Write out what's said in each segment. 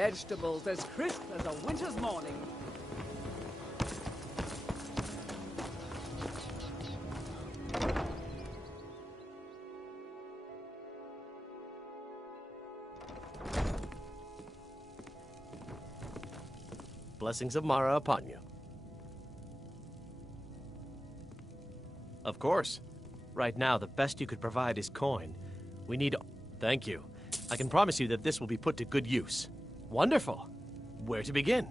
Vegetables as crisp as a winter's morning. Blessings of Mara upon you. Of course. Right now, the best you could provide is coin. We need... Thank you. I can promise you that this will be put to good use. Wonderful. Where to begin?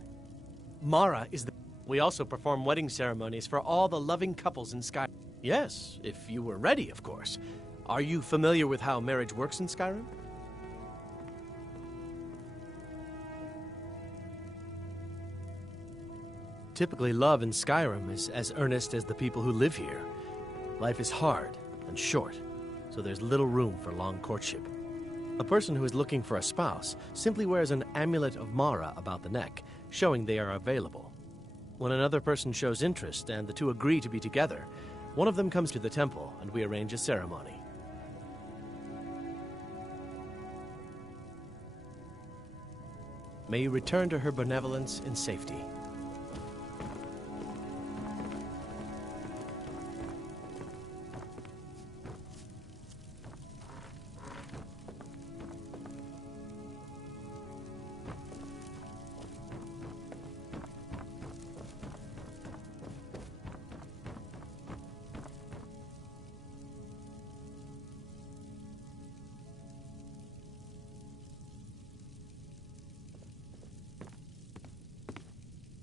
Mara is the... We also perform wedding ceremonies for all the loving couples in Skyrim. Yes, if you were ready, of course. Are you familiar with how marriage works in Skyrim? Typically, love in Skyrim is as earnest as the people who live here. Life is hard and short, so there's little room for long courtship. A person who is looking for a spouse simply wears an amulet of Mara about the neck, showing they are available. When another person shows interest and the two agree to be together, one of them comes to the temple and we arrange a ceremony. May you return to her benevolence in safety.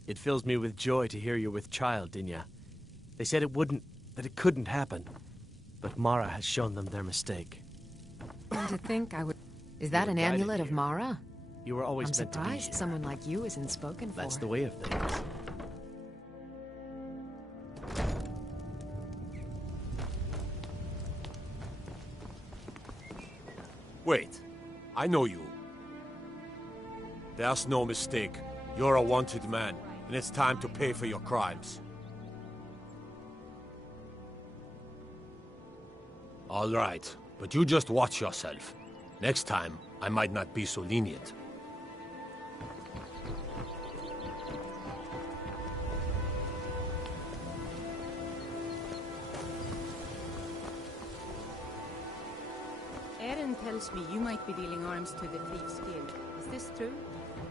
It fills me with joy to hear you're with child, Dinya. They said that it couldn't happen. But Mara has shown them their mistake. And to think I would... Is that an amulet of Mara? You were always I'm meant to be surprised here. someone like you isn't spoken for. That's the way of things. Wait, I know you. There's no mistake. You're a wanted man, and it's time to pay for your crimes. All right, but you just watch yourself. Next time, I might not be so lenient. Eren tells me you might be dealing arms to the Thieves' Guild. Is this true?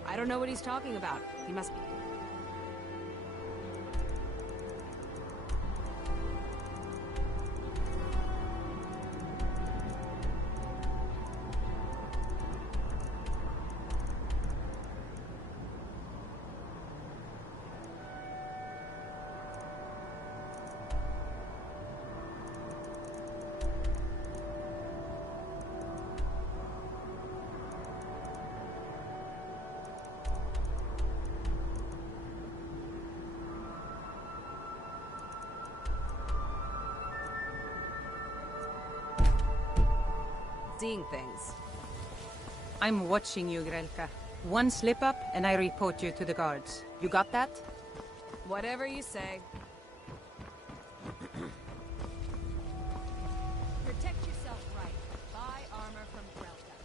I don't know what he's talking about. He must be... seeing things. I'm watching you, Grelka. One slip-up, and I report you to the guards. You got that? Whatever you say. Protect yourself right. Buy armor from Grelka.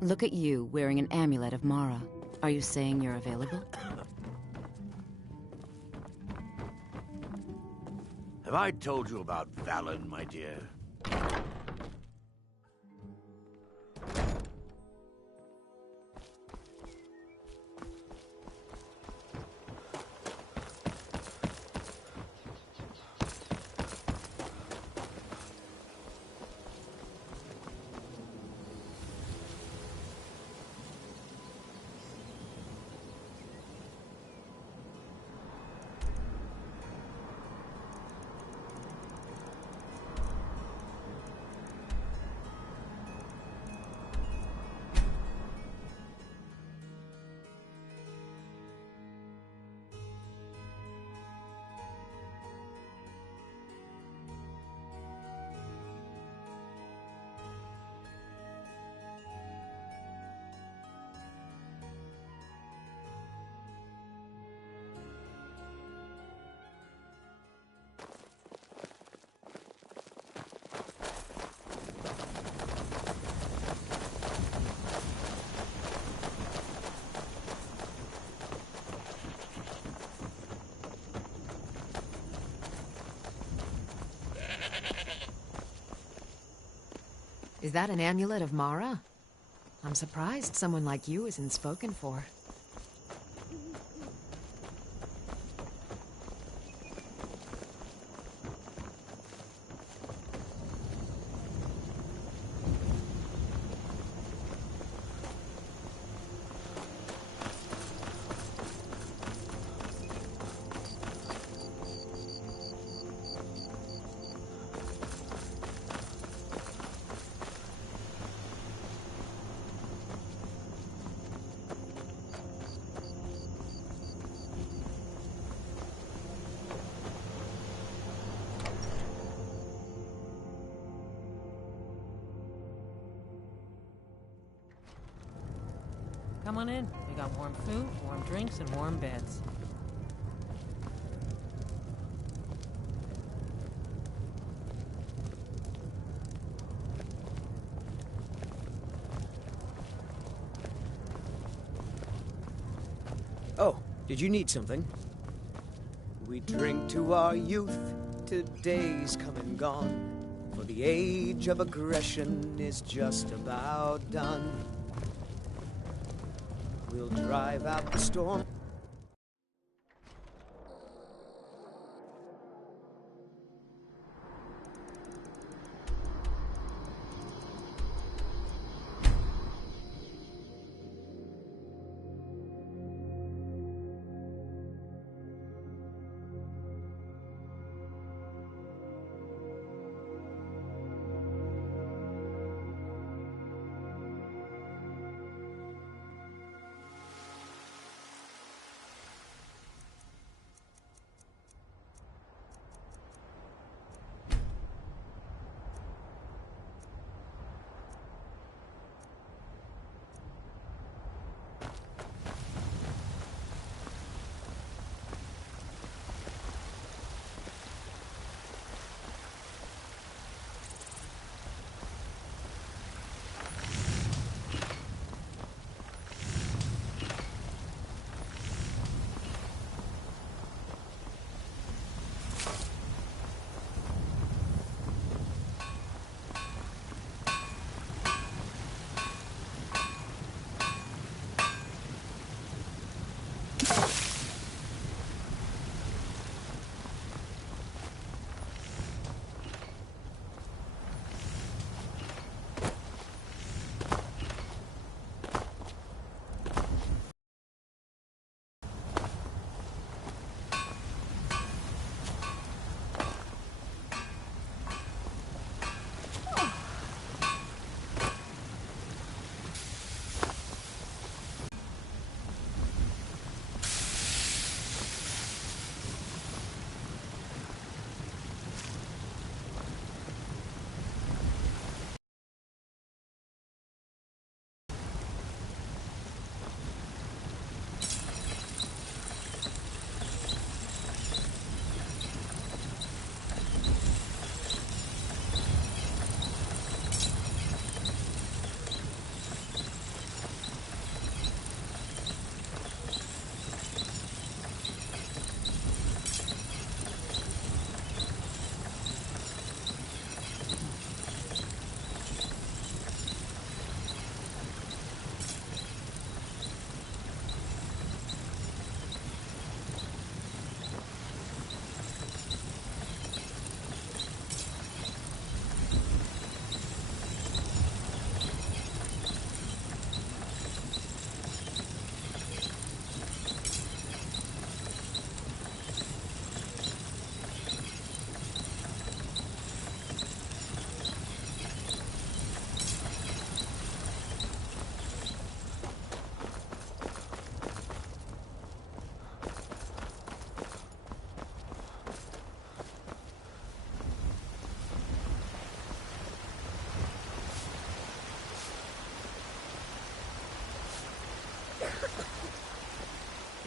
Look at you, wearing an amulet of Mara. Are you saying you're available? Have I told you about Valen, my dear? Is that an amulet of Mara? I'm surprised someone like you isn't spoken for. Come on in. We got warm food, warm drinks, and warm beds. Oh, did you need something? We drink to our youth, to days come and gone, for the age of aggression is just about done. We'll drive out the storm.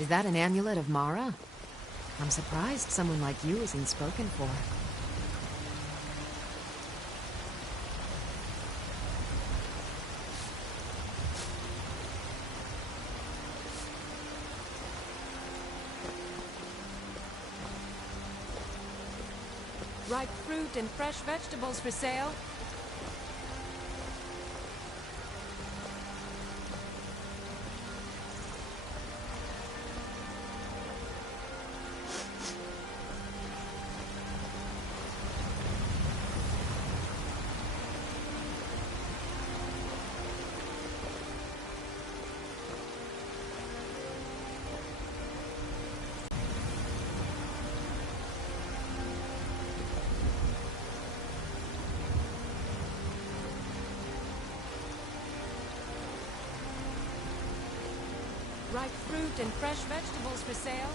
Is that an amulet of Mara? I'm surprised someone like you isn't spoken for. Ripe fruit and fresh vegetables for sale. Ripe fruit and fresh vegetables for sale.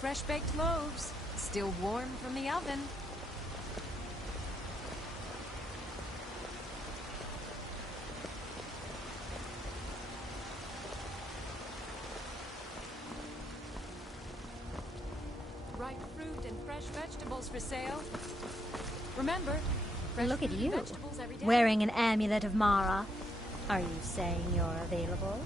Fresh baked loaves, still warm from the oven. Ripe fruit and fresh vegetables for sale. Remember, fresh Look at fruit and you, vegetables every day. wearing an amulet of Mara. Are you saying you're available?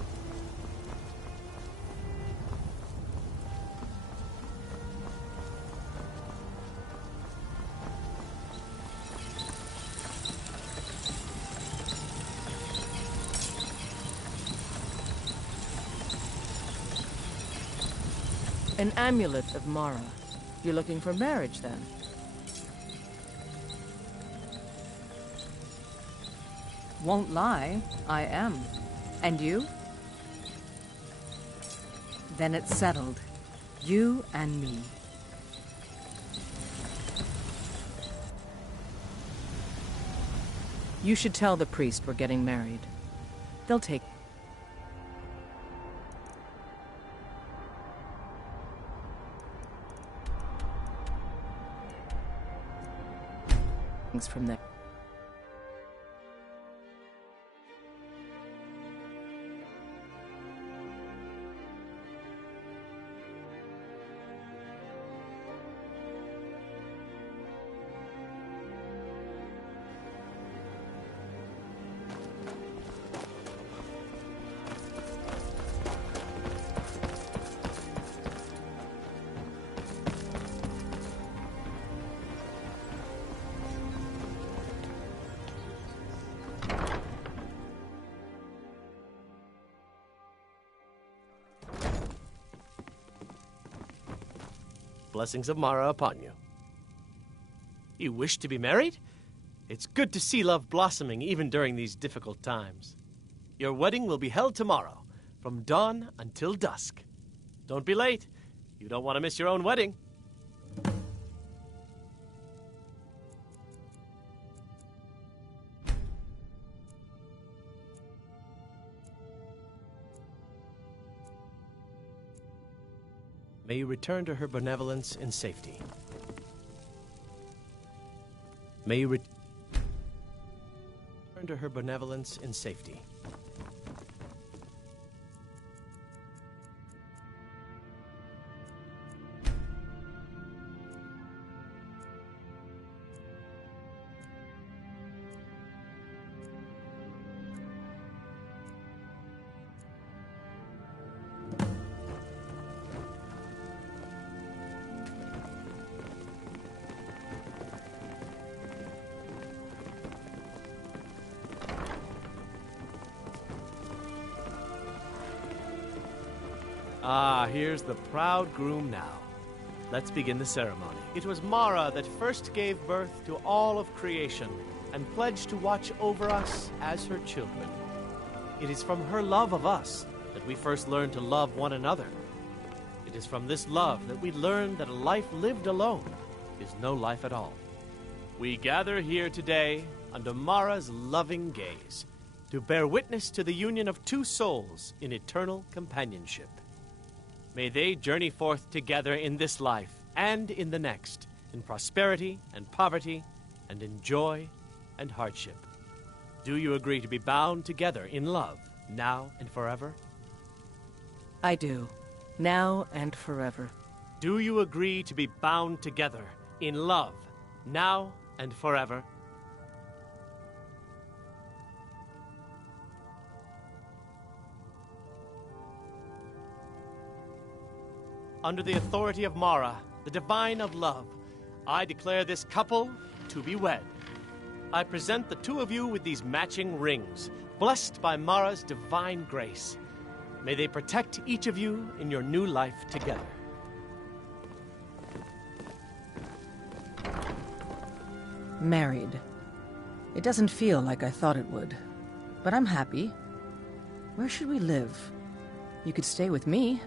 An amulet of Mara. You're looking for marriage, then? Won't lie, I am. And you? Then it's settled. You and me. You should tell the priest we're getting married. They'll take things from there. Blessings of Mara upon you. You wish to be married? It's good to see love blossoming even during these difficult times. Your wedding will be held tomorrow, from dawn until dusk. Don't be late. You don't want to miss your own wedding. May you return to her benevolence in safety. May you return to her benevolence in safety. Ah, here's the proud groom now. Let's begin the ceremony. It was Mara that first gave birth to all of creation and pledged to watch over us as her children. It is from her love of us that we first learned to love one another. It is from this love that we learn that a life lived alone is no life at all. We gather here today under Mara's loving gaze to bear witness to the union of two souls in eternal companionship. May they journey forth together in this life and in the next, in prosperity and poverty, and in joy and hardship. Do you agree to be bound together in love, now and forever? I do. Now and forever. Do you agree to be bound together in love, now and forever? Under the authority of Mara, the divine of love, I declare this couple to be wed. I present the two of you with these matching rings, blessed by Mara's divine grace. May they protect each of you in your new life together. Married. It doesn't feel like I thought it would. But I'm happy. Where should we live? You could stay with me.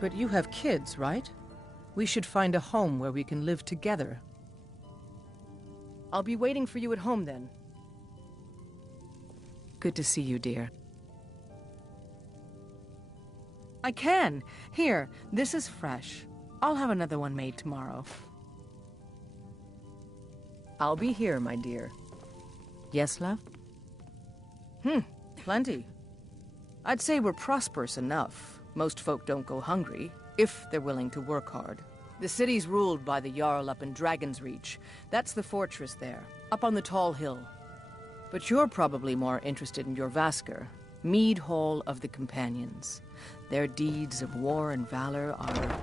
But you have kids, right? We should find a home where we can live together. I'll be waiting for you at home then. Good to see you, dear. I can. Here, this is fresh. I'll have another one made tomorrow. I'll be here, my dear. Yes, love? Plenty. I'd say we're prosperous enough. Most folk don't go hungry, if they're willing to work hard. The city's ruled by the Jarl up in Dragon's Reach. That's the fortress there, up on the tall hill. But you're probably more interested in your Vasker, Mead Hall of the Companions. Their deeds of war and valor are...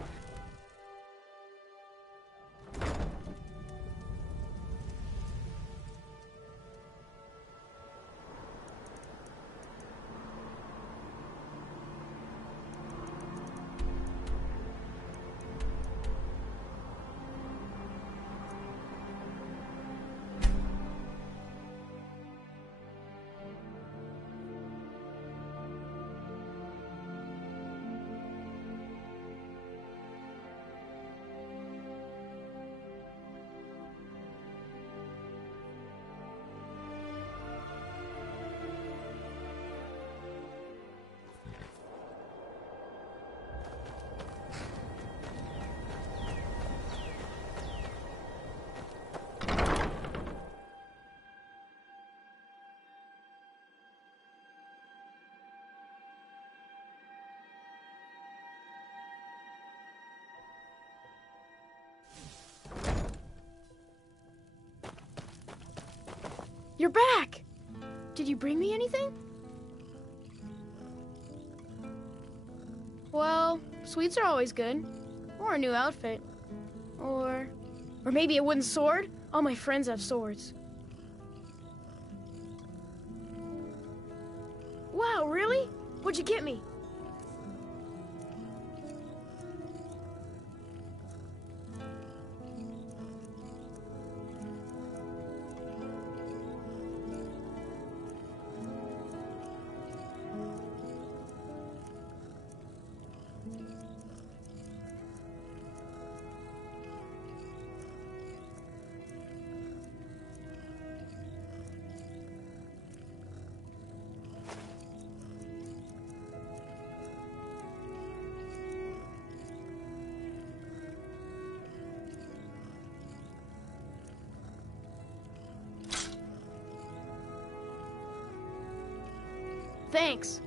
You're back! Did you bring me anything? Well, sweets are always good. Or a new outfit. Or maybe a wooden sword? All my friends have swords. Wow, really? What'd you get me? Thanks.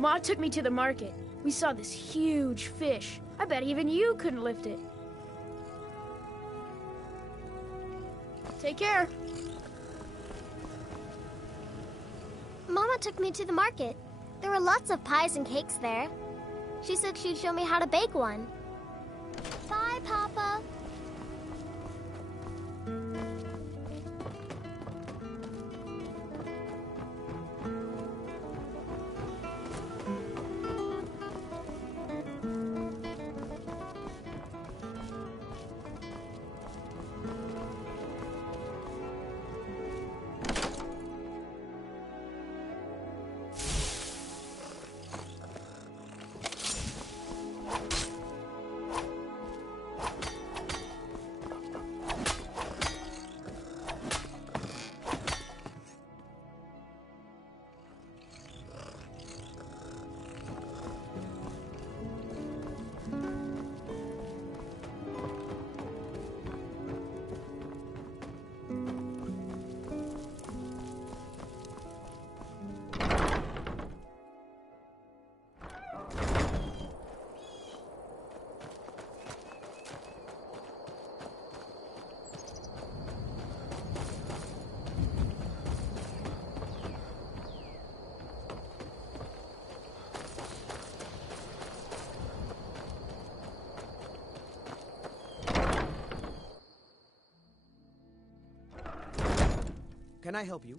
Ma took me to the market. We saw this huge fish. I bet even you couldn't lift it. Take care. Mama took me to the market. There were lots of pies and cakes there. She said she'd show me how to bake one. Bye, Papa. Can I help you?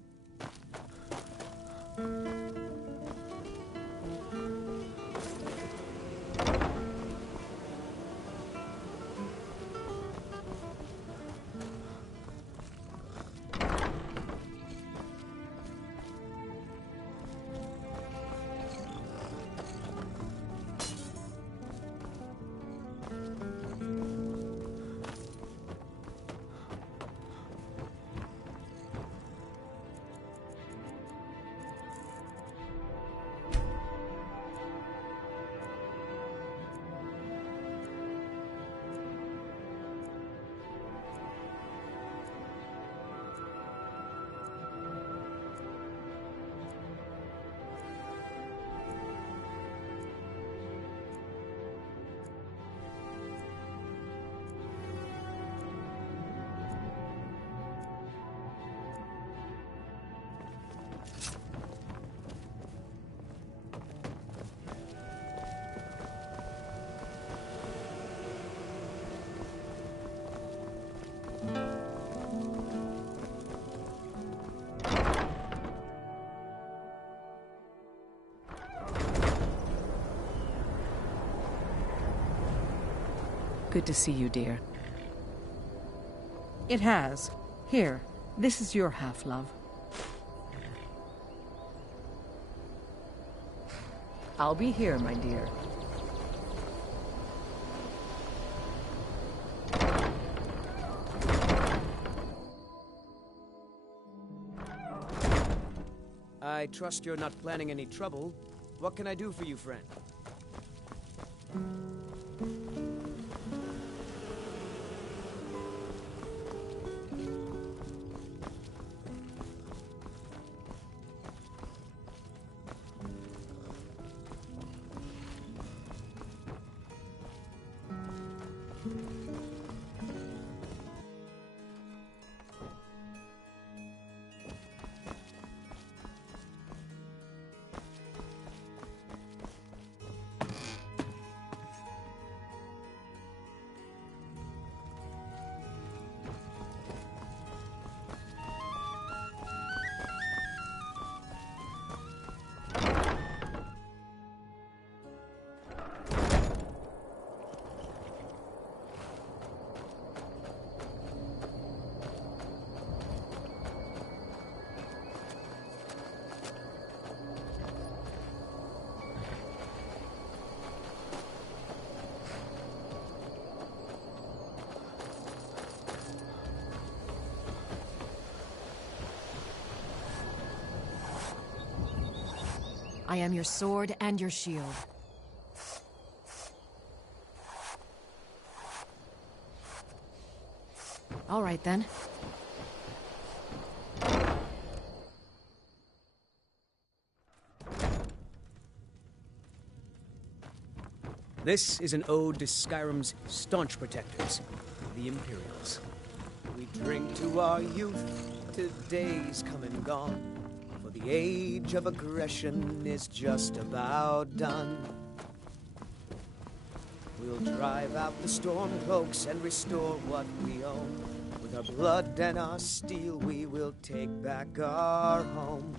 Good to see you, dear. It has. Here, this is your half, love. I'll be here, my dear. I trust you're not planning any trouble. What can I do for you, friend? I am your sword and your shield. All right, then. This is an ode to Skyrim's staunch protectors, the Imperials. We drink to our youth, to days come and gone, for the age of aggression is just about done. We'll drive out the storm cloaks and restore what we own. With our blood and our steel, we will take back our home.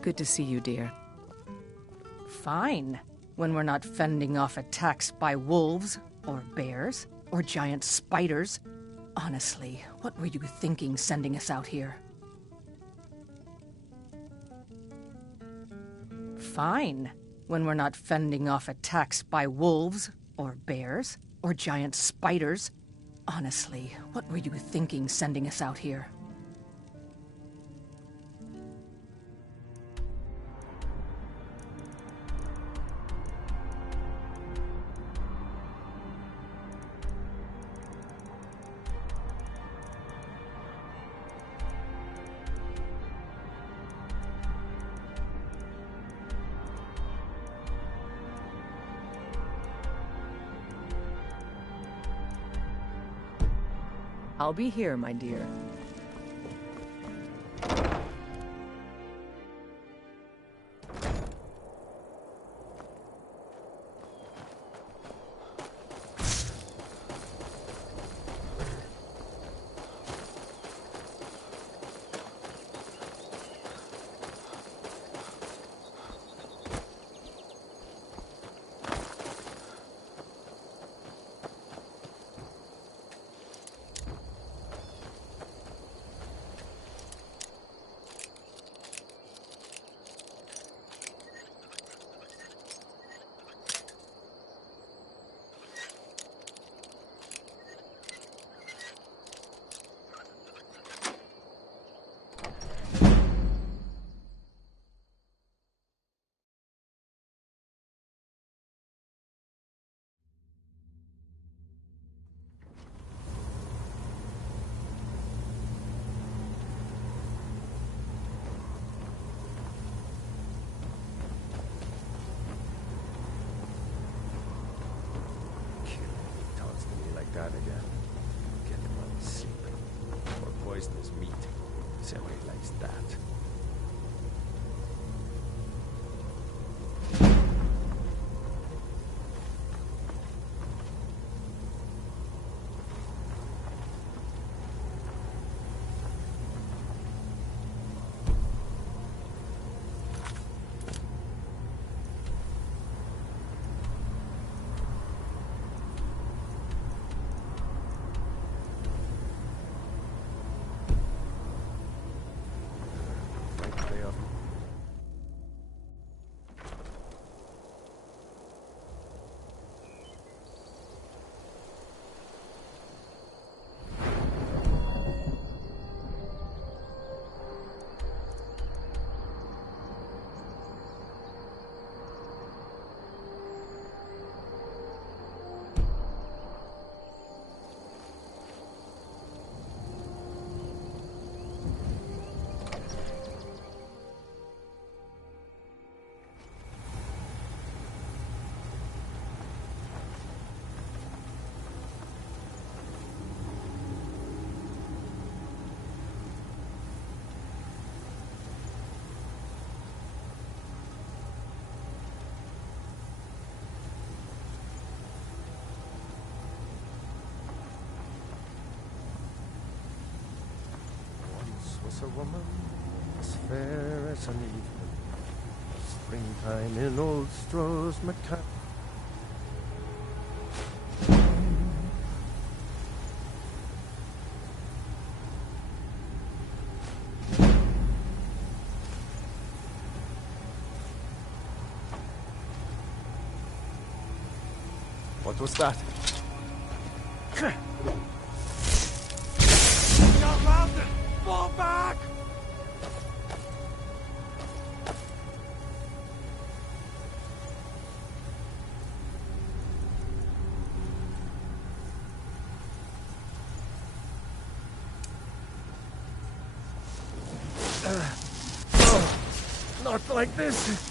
Good to see you, dear. Fine, when we're not fending off attacks by wolves, or bears, or giant spiders. Honestly, what were you thinking sending us out here? Fine, when we're not fending off attacks by wolves, or bears, or giant spiders. Honestly, what were you thinking sending us out here? I'll be here, my dear. What's that? A woman as fair as an evening, springtime in old Stroh's Maca. What was that? Fall back! Not like this.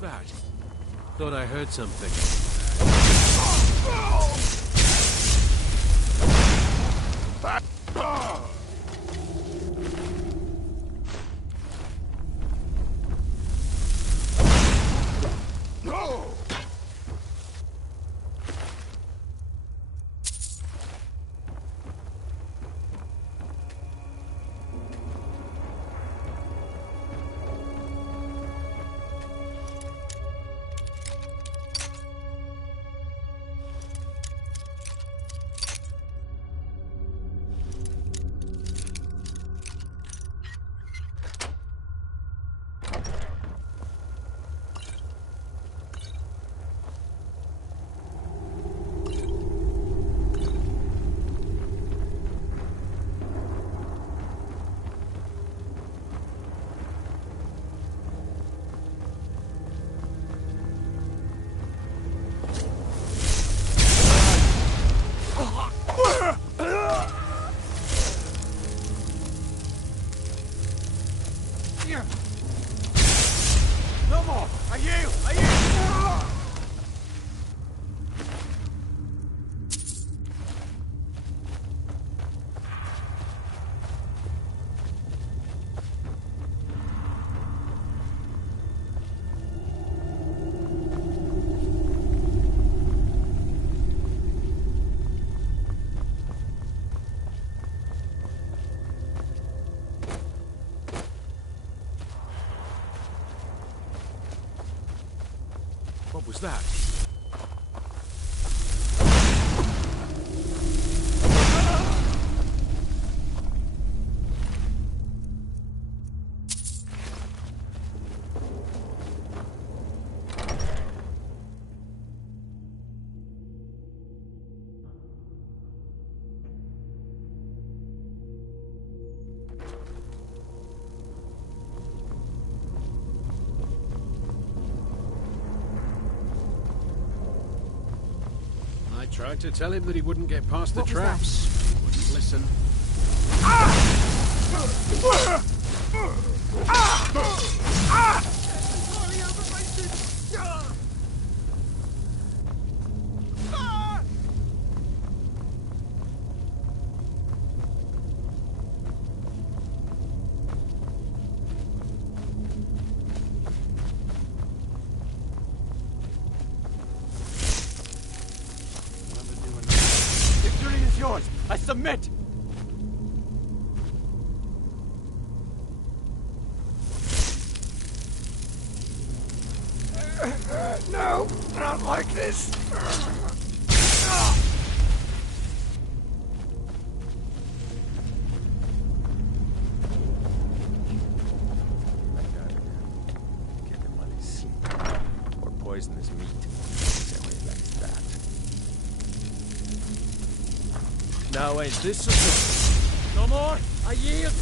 was that? Thought I heard something. No more! I yield! I yield! What was that? I tried to tell him that he wouldn't get past the traps. Wouldn't listen. Victory is yours! I submit! No! Not like this! Or poisonous meat. Anyway, that's that. Now ain't this a... No more! I yield!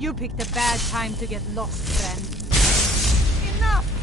You picked a bad time to get lost, friend. Enough!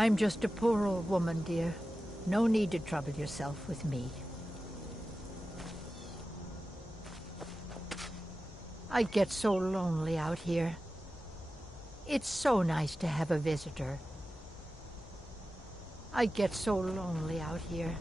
I'm just a poor old woman, dear. No need to trouble yourself with me. I get so lonely out here. It's so nice to have a visitor. I get so lonely out here.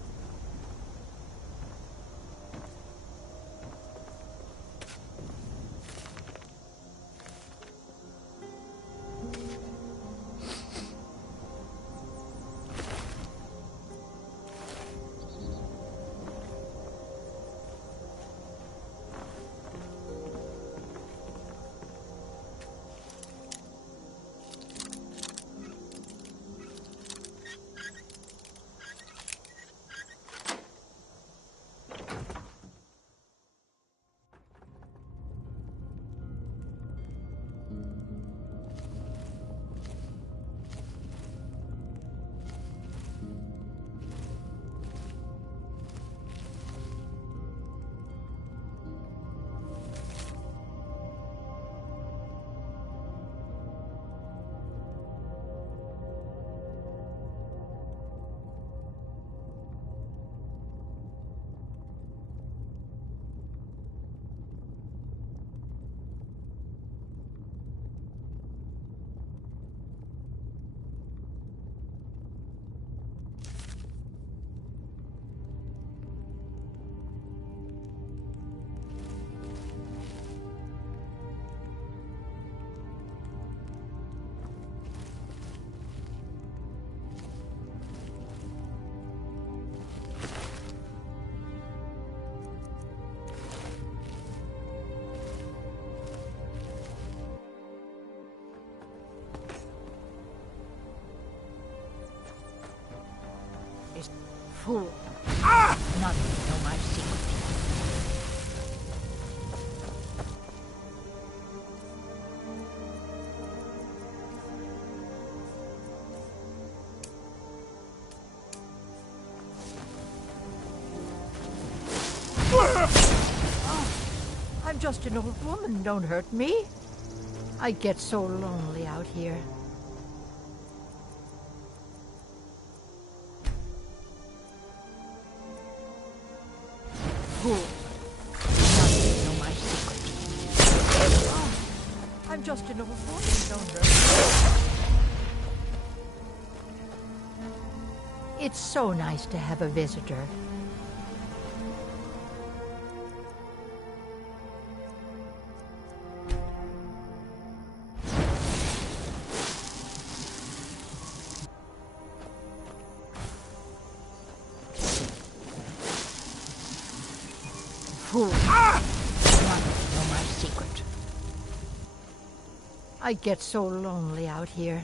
Fool. None know my secret. Oh, I'm just an old woman. Don't hurt me. I get so lonely out here. Fool. None know my secret. Oh, I'm just an old woman. Don't hurt me. It's so nice to have a visitor. Fool. None know my secret. I get so lonely out here.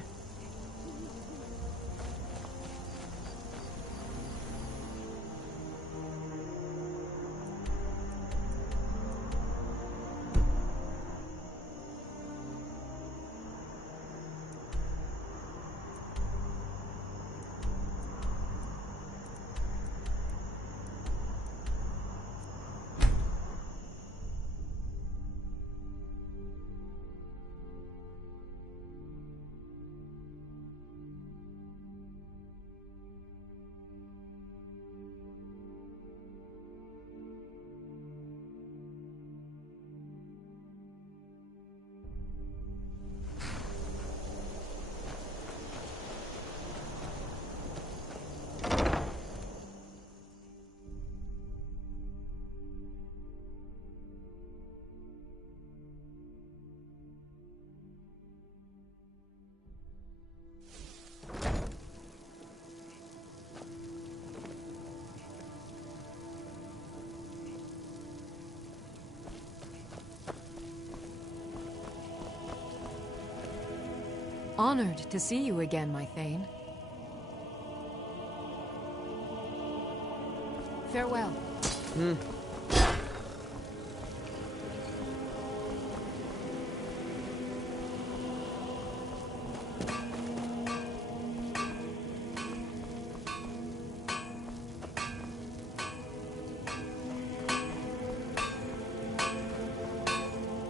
Honored to see you again, my Thane. Farewell.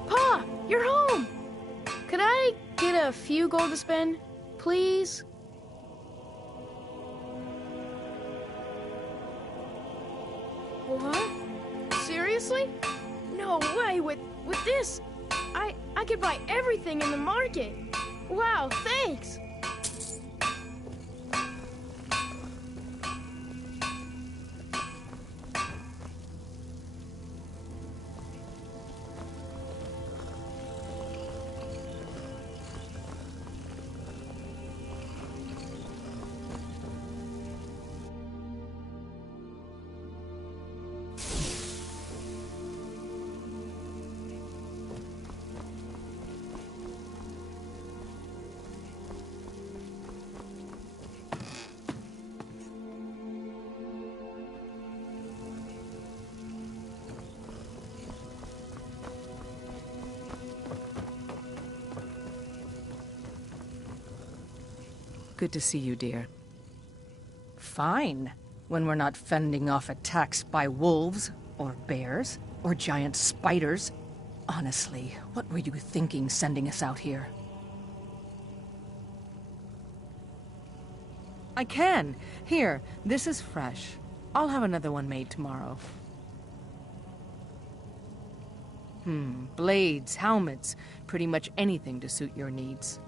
Pa, you're home. Could I get a few gold to spend, please? What? Seriously? No way, with this, I could buy everything in the market. Wow, thanks! Good to see you, dear. Fine, when we're not fending off attacks by wolves, or bears, or giant spiders. Honestly, what were you thinking sending us out here? I can. Here, this is fresh. I'll have another one made tomorrow. Blades, helmets, pretty much anything to suit your needs.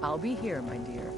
I'll be here, my dear.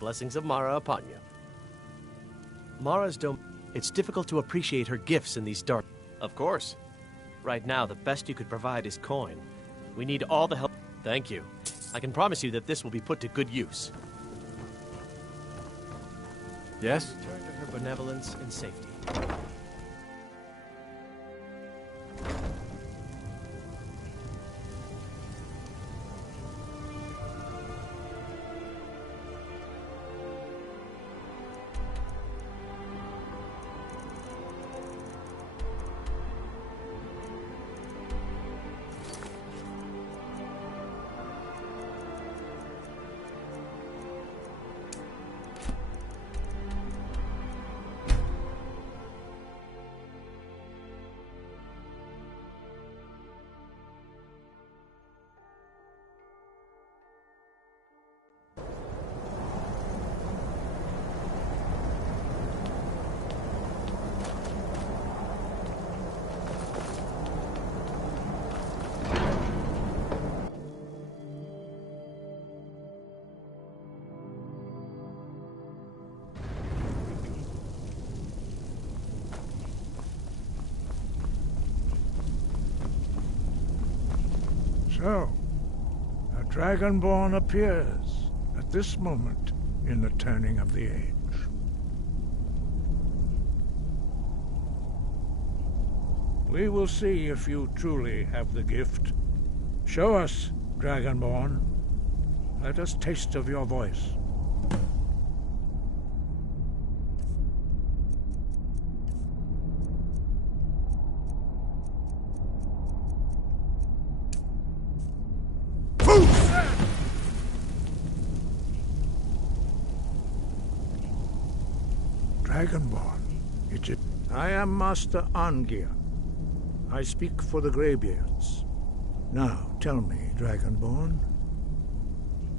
Blessings of Mara upon you. Mara's dome. It's difficult to appreciate her gifts in these dark. Of course. Right now, the best you could provide is coin. We need all the help. Thank you. I can promise you that this will be put to good use. Yes? Return to her benevolence and safety. So, a Dragonborn appears at this moment in the turning of the age. We will see if you truly have the gift. Show us, Dragonborn. Let us taste of your voice. Dragonborn, I am Master Arngeir. I speak for the Greybeards. Now, tell me, Dragonborn,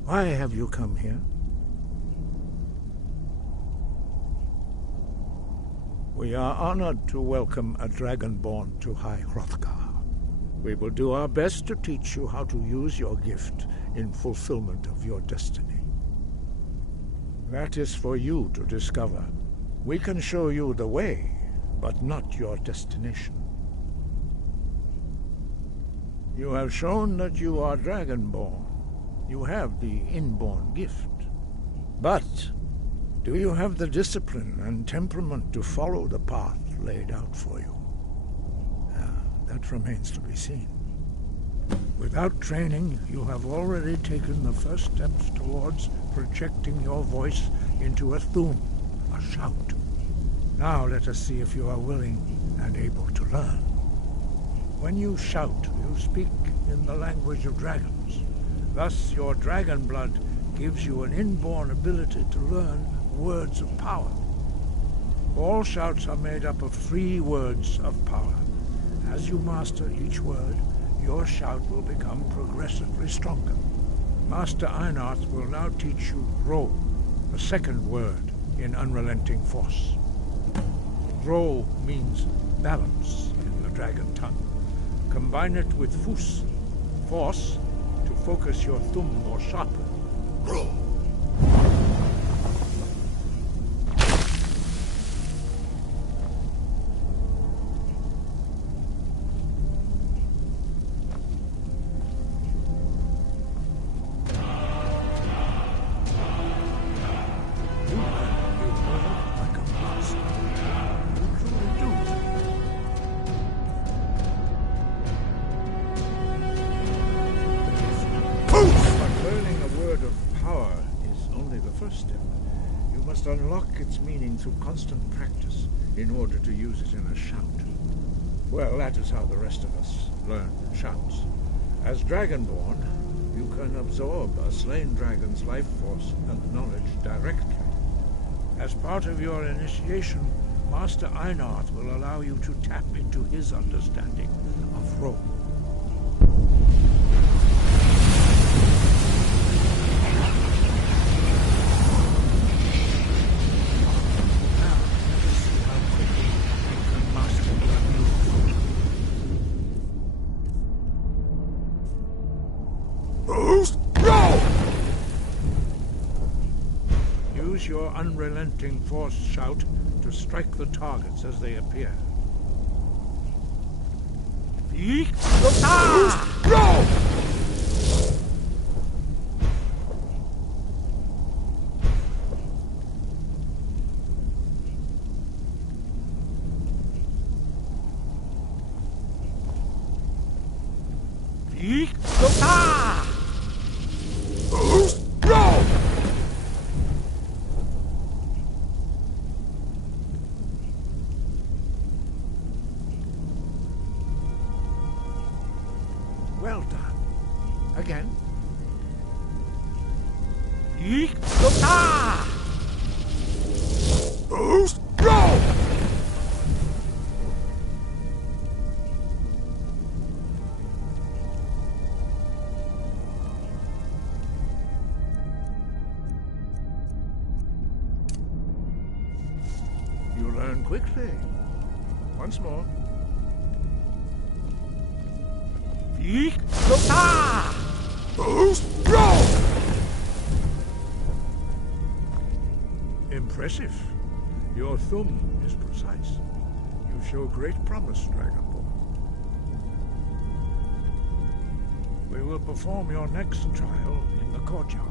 why have you come here? We are honored to welcome a Dragonborn to High Hrothgar. We will do our best to teach you how to use your gift in fulfillment of your destiny. That is for you to discover. We can show you the way, but not your destination. You have shown that you are Dragonborn. You have the inborn gift. But do you have the discipline and temperament to follow the path laid out for you? That remains to be seen. Without training, you have already taken the first steps towards projecting your voice into a thum, a shout. Now let us see if you are willing and able to learn. When you shout, you speak in the language of dragons. Thus, your dragon blood gives you an inborn ability to learn words of power. All shouts are made up of 3 words of power. As you master each word, your shout will become progressively stronger. Master Einarth will now teach you Ro, the 2nd word in Unrelenting Force. Ro means balance in the dragon tongue. Combine it with Fus, force, to focus your thumb more sharply. Ro. Unlock its meaning through constant practice in order to use it in a shout. Well, that is how the rest of us learn shouts. As Dragonborn, you can absorb a slain dragon's life force and knowledge directly. As part of your initiation, Master Einarth will allow you to tap into his understanding of Ro. Use your unrelenting force shout to strike the targets as they appear. Well done. Again. You learn quickly. Once more. Impressive. Your thumb is precise. You show great promise, Dragonborn. We We will perform your next trial in the courtyard.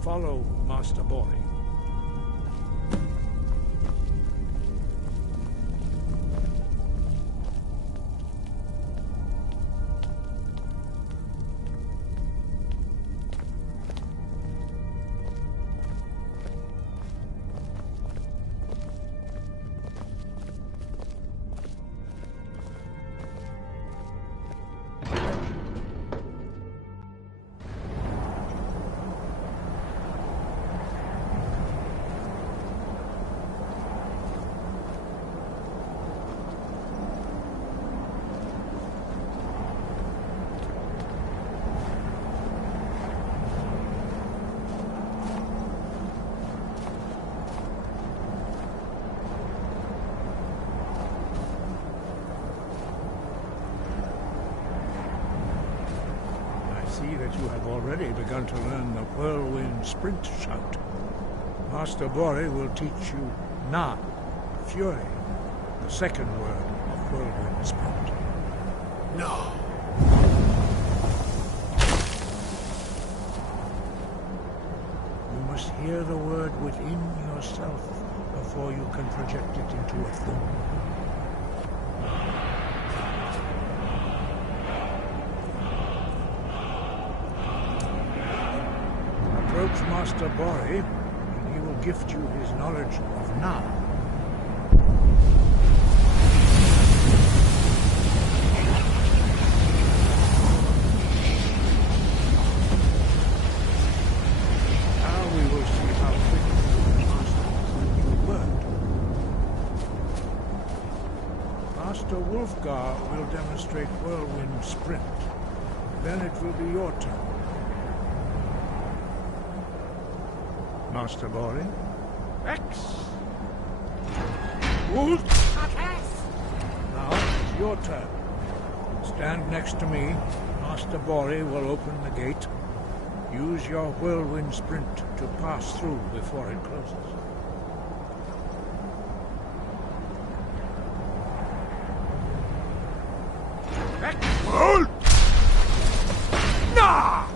Follow Master Boy. See that you have already begun to learn the whirlwind sprint shout. Master Bori will teach you Na, Fury, the second word of whirlwind sprint. No. You must hear the word within yourself before you can project it into a thing. Approach Master Bori, and he will gift you his knowledge of Na. Now we will see how quickly you master the new word. Master Wolfgar will demonstrate whirlwind sprint. Then it will be your turn. Master Bori. X. Wolf. Now it's your turn. Stand next to me. Master Bori will open the gate. Use your whirlwind sprint to pass through before it closes. X. Wolf. Nah!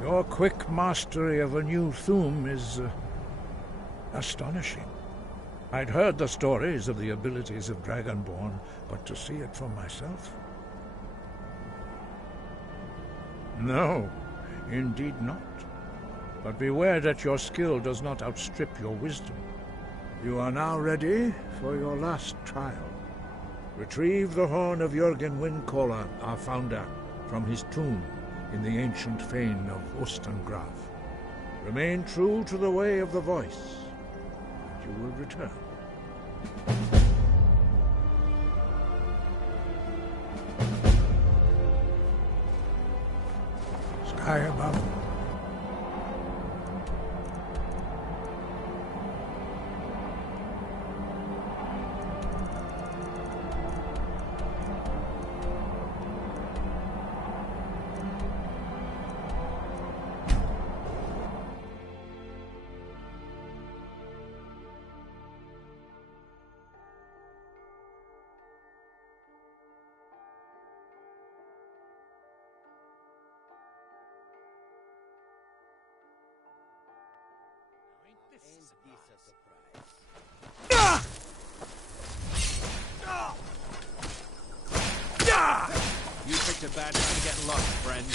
Your quick mastery of a new Thum is astonishing. I'd heard the stories of the abilities of Dragonborn, but to see it for myself? No, indeed not. But beware that your skill does not outstrip your wisdom. You are now ready for your last trial. Retrieve the horn of Jürgen Windcaller, our founder, from his tomb in the ancient fane of Ostengraf. Remain true to the way of the voice, and you will return. Sky above. You picked a bad time to get lost, friend.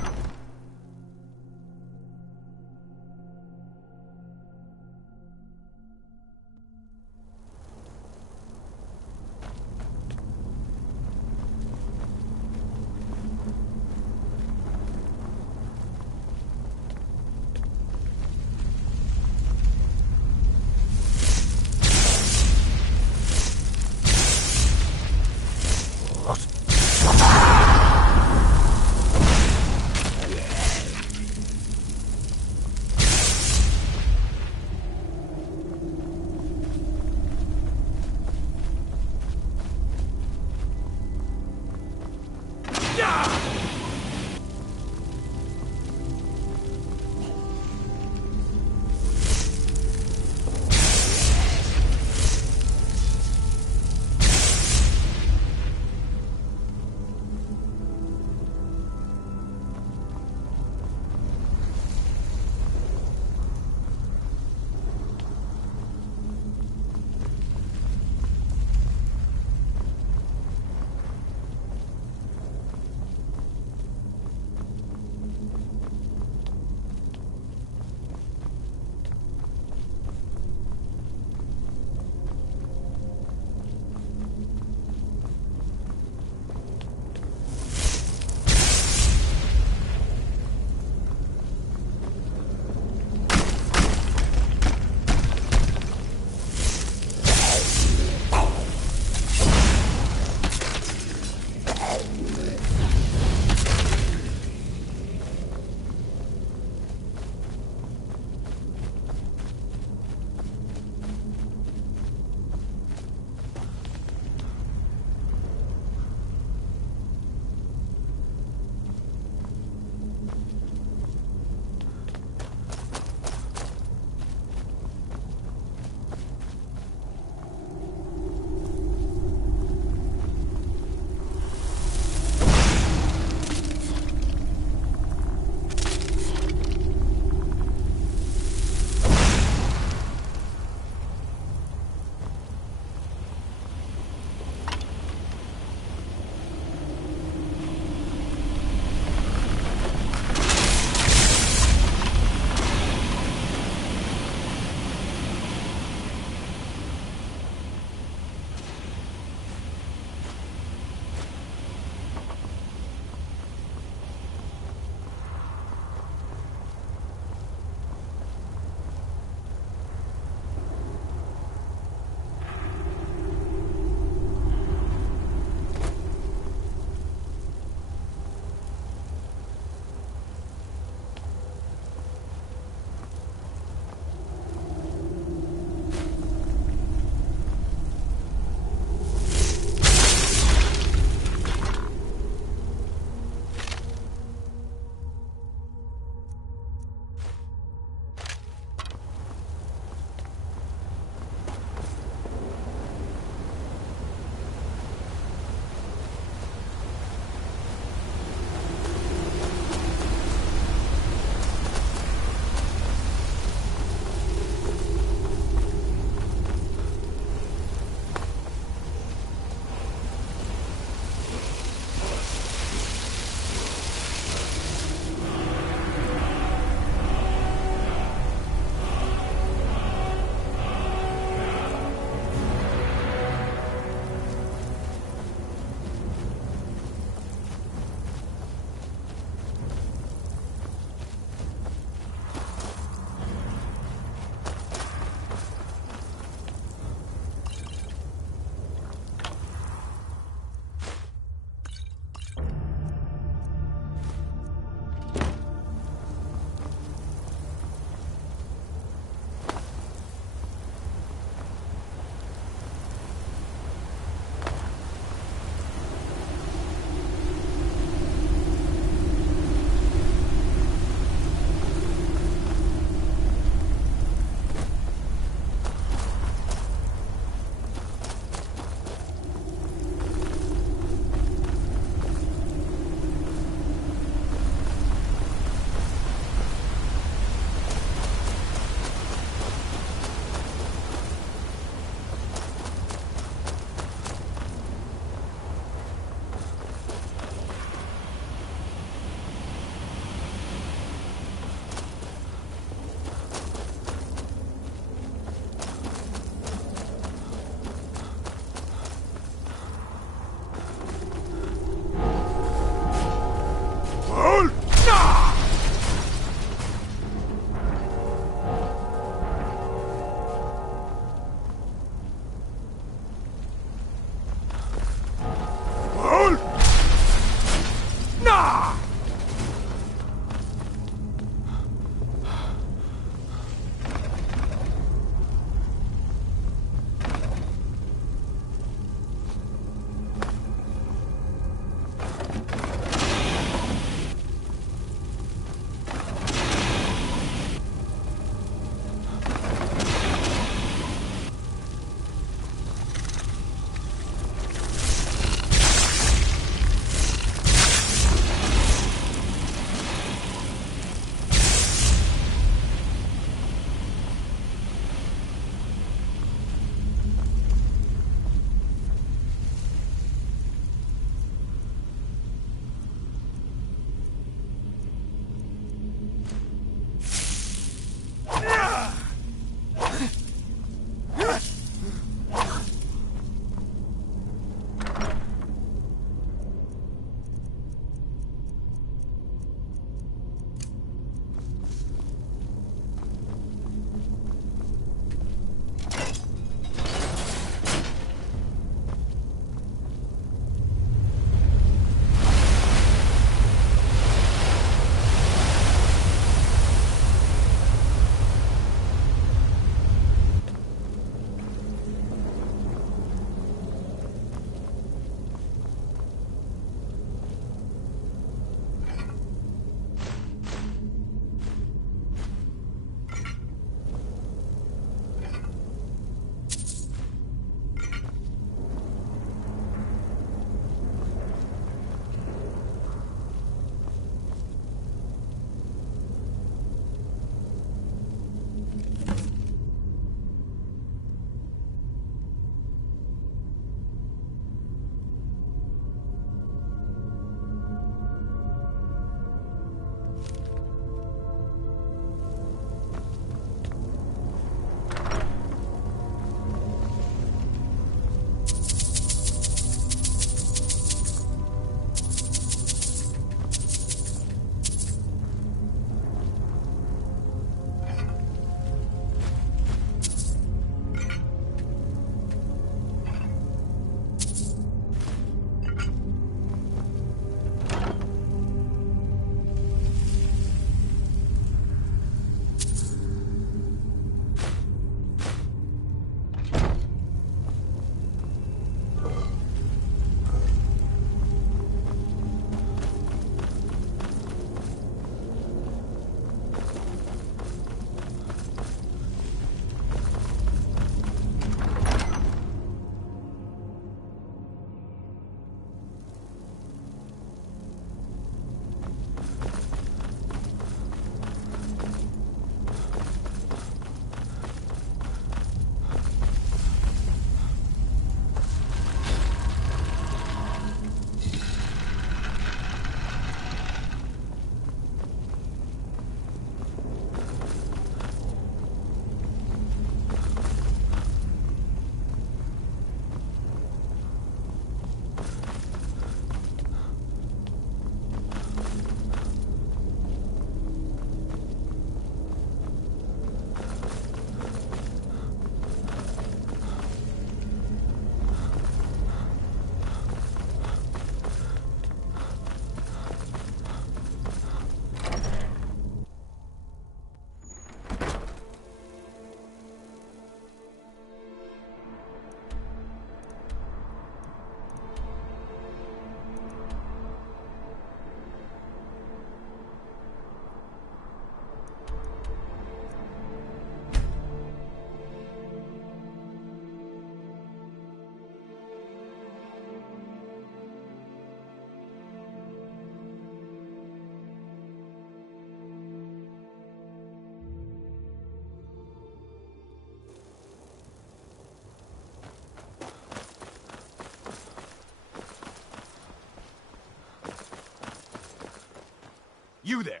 You there!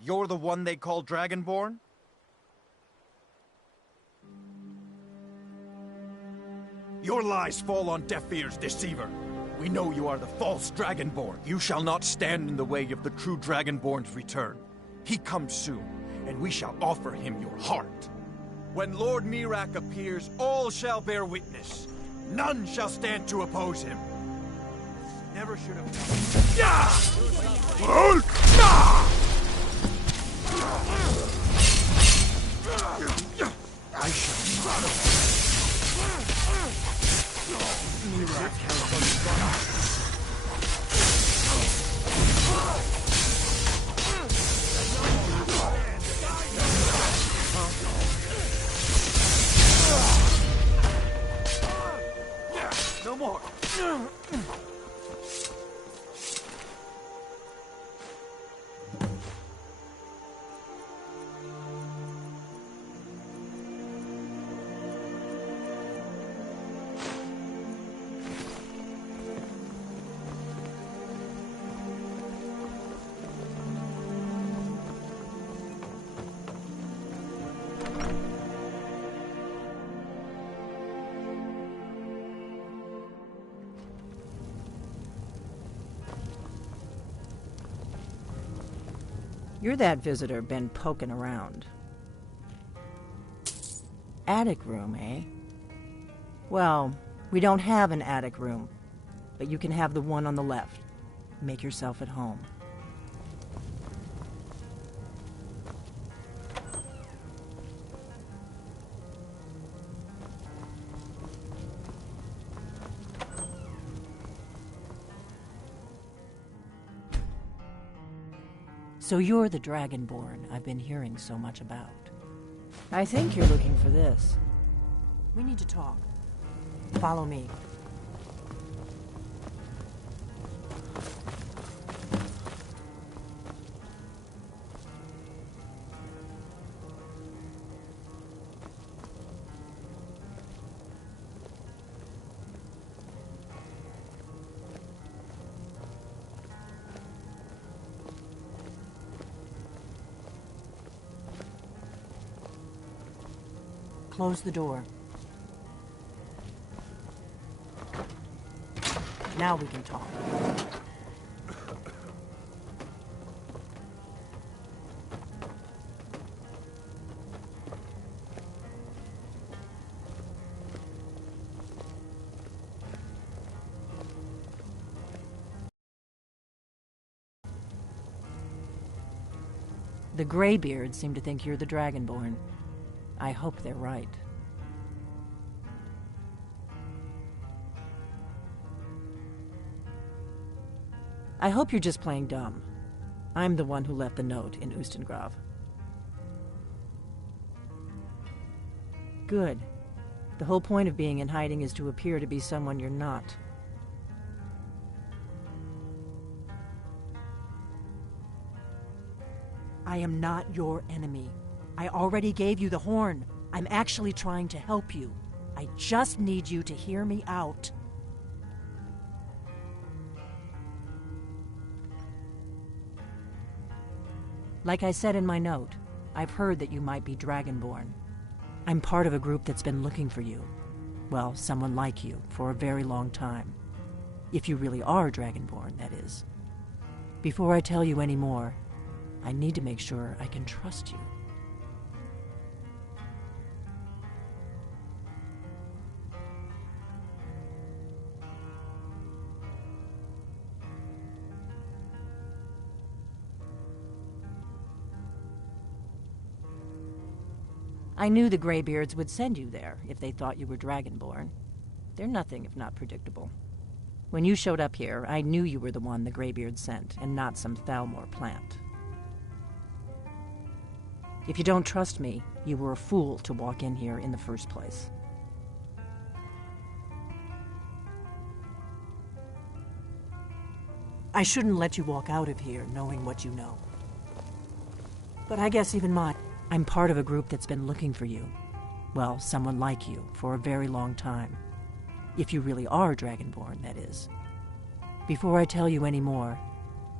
You're the one they call Dragonborn? Your lies fall on deaf ears, deceiver! We know you are the false Dragonborn. You shall not stand in the way of the true Dragonborn's return. He comes soon, and we shall offer him your heart. When Lord Mirak appears, all shall bear witness. None shall stand to oppose him. Never should have... You're that visitor been poking around. Attic room, eh? Well, we don't have an attic room, but you can have the one on the left. Make yourself at home. So you're the Dragonborn I've been hearing so much about. I think you're looking for this. We need to talk. Follow me. Close the door. Now we can talk. The Greybeards seem to think you're the Dragonborn. I hope they're right. I hope you're just playing dumb. I'm the one who left the note in Ustengrav. Good. The whole point of being in hiding is to appear to be someone you're not. I am not your enemy. I already gave you the horn. I'm actually trying to help you. I just need you to hear me out. Like I said in my note, I've heard that you might be Dragonborn. I'm part of a group that's been looking for you. Well, someone like you, for a very long time. If you really are Dragonborn, that is. Before I tell you any more, I need to make sure I can trust you. I knew the Greybeards would send you there if they thought you were Dragonborn. They're nothing if not predictable. When you showed up here, I knew you were the one the Greybeards sent, and not some Thalmor plant. If you don't trust me, you were a fool to walk in here in the first place. I shouldn't let you walk out of here knowing what you know. But I guess even I'm part of a group that's been looking for you. Well, someone like you, for a very long time. If you really are Dragonborn, that is. Before I tell you any more,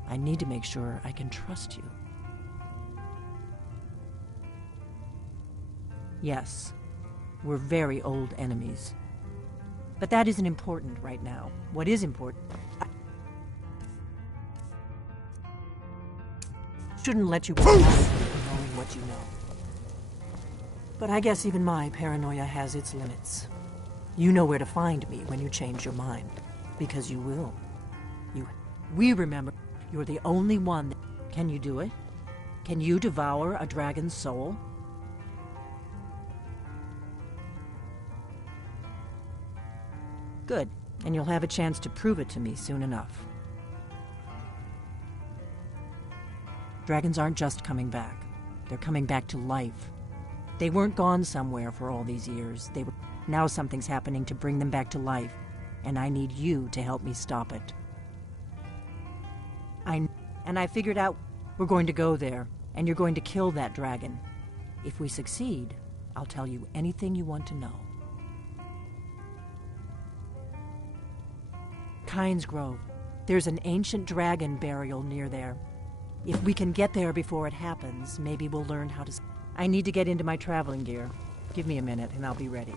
I need to make sure I can trust you. Yes, we're very old enemies. But that isn't important right now. What is important... I shouldn't let you walk out knowing what you know. But I guess even my paranoia has its limits. You know where to find me when you change your mind. Because you will. We remember you're the only one that... Can you do it? Can you devour a dragon's soul? Good, and you'll have a chance to prove it to me soon enough. Dragons aren't just coming back. They're coming back to life. They weren't gone somewhere for all these years. Now something's happening to bring them back to life, and I need you to help me stop it. I figured out we're going to go there, and you're going to kill that dragon. If we succeed, I'll tell you anything you want to know. Kynes Grove. There's an ancient dragon burial near there. If we can get there before it happens, maybe we'll learn how to... I need to get into my traveling gear. Give me a minute and I'll be ready.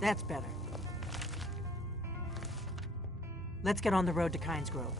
That's better. Let's get on the road to Kynes Grove.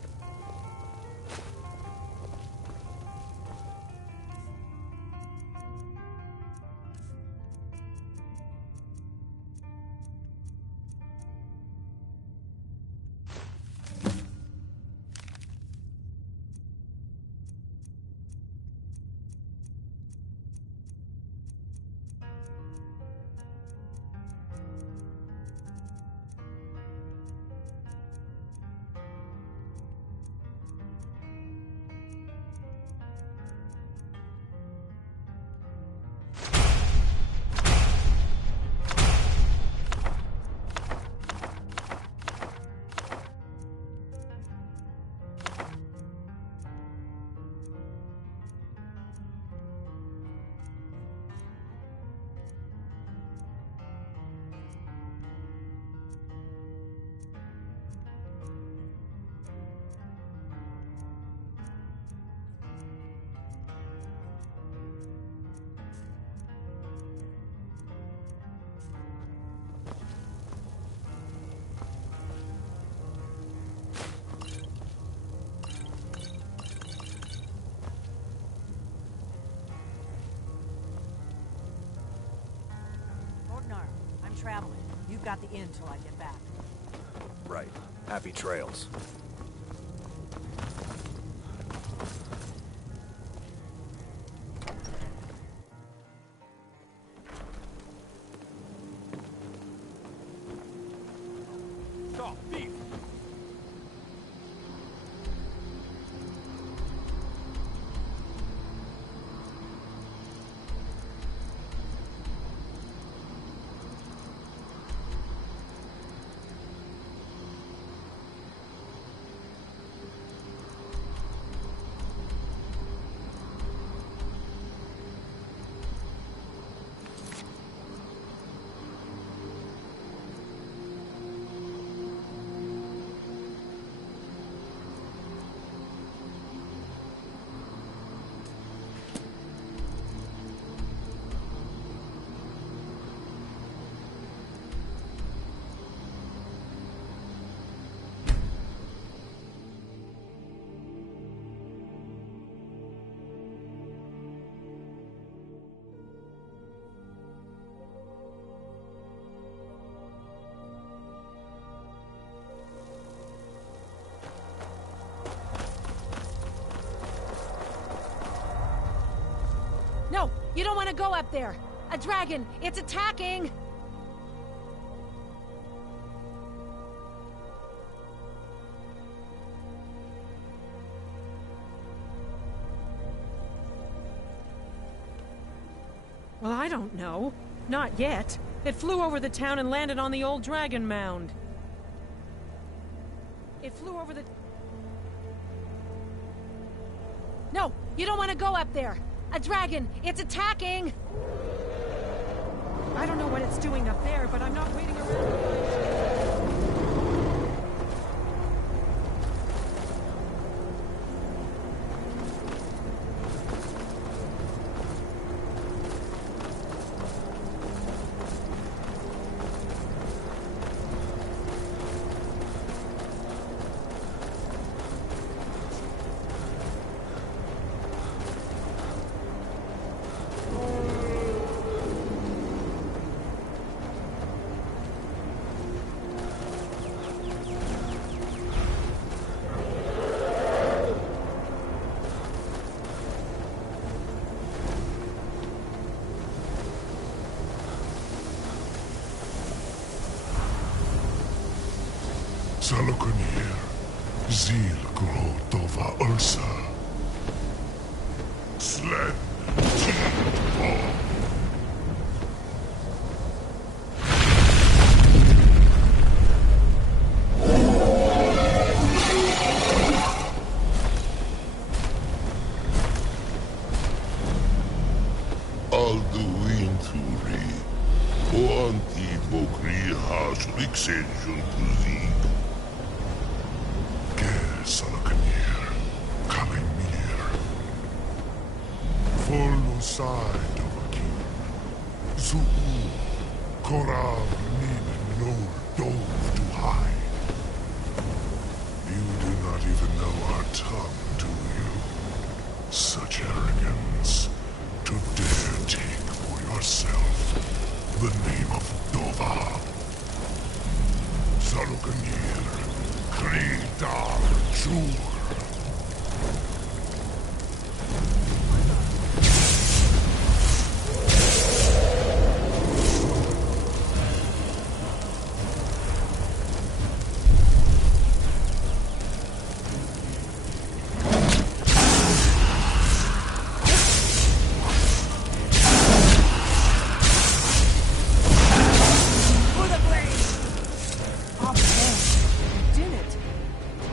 I'm traveling. You've got the inn till I get back. Right. Happy trails. Stop, thief! No, you don't want to go up there. A dragon, it's attacking! Well, I don't know. Not yet. It flew over the town and landed on the old dragon mound. It flew over the... No, you don't want to go up there. A dragon, it's attacking! I don't know what it's doing up there, but I'm not waiting around. Salokunir, Zil Grotova Ursa. Sled T-Bomb. Alduinturi, Oanti Bokri Has Rixension Kuzik. Salokunir, Kalimir. Follow side of a king. Zuu, Korav Nin no dove to hide. not even know our tongue, do you? Such arrogance. To dare take for yourself the name of Dova. Sarukanir, Kridar Jur.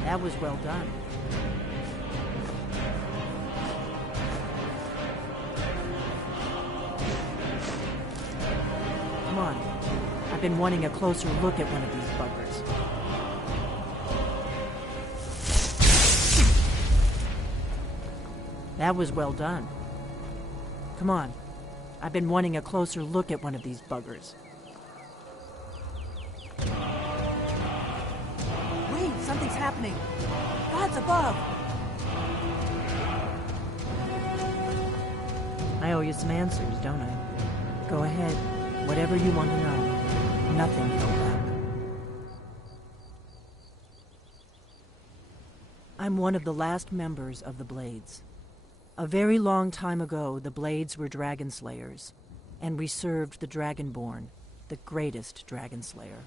That was well done. Come on. I've been wanting a closer look at one of these buggers. That was well done. Come on. I've been wanting a closer look at one of these buggers. Wait, something's happening. God's above. I owe you some answers, don't I? Go ahead. Whatever you want to know. Nothing held back. I'm one of the last members of the Blades. A very long time ago, the Blades were dragon slayers, and we served the Dragonborn, the greatest dragon slayer.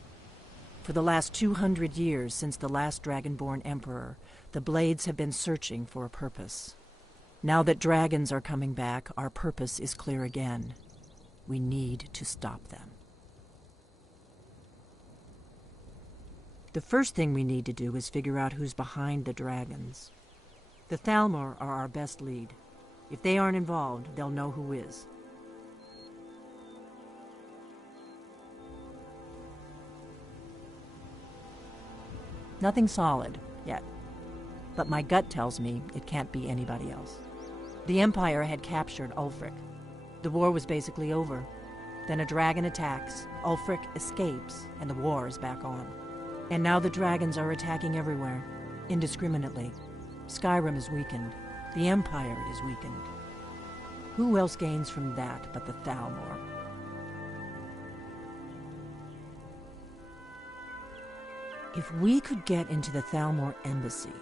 For the last 200 years since the last Dragonborn Emperor, the Blades have been searching for a purpose. Now that dragons are coming back, our purpose is clear again. We need to stop them. The first thing we need to do is figure out who's behind the dragons. The Thalmor are our best lead. If they aren't involved, they'll know who is. Nothing solid, yet. But my gut tells me it can't be anybody else. The Empire had captured Ulfric. The war was basically over. Then a dragon attacks, Ulfric escapes, and the war is back on. And now the dragons are attacking everywhere, indiscriminately. Skyrim is weakened. The Empire is weakened. Who else gains from that but the Thalmor? If we could get into the Thalmor embassy,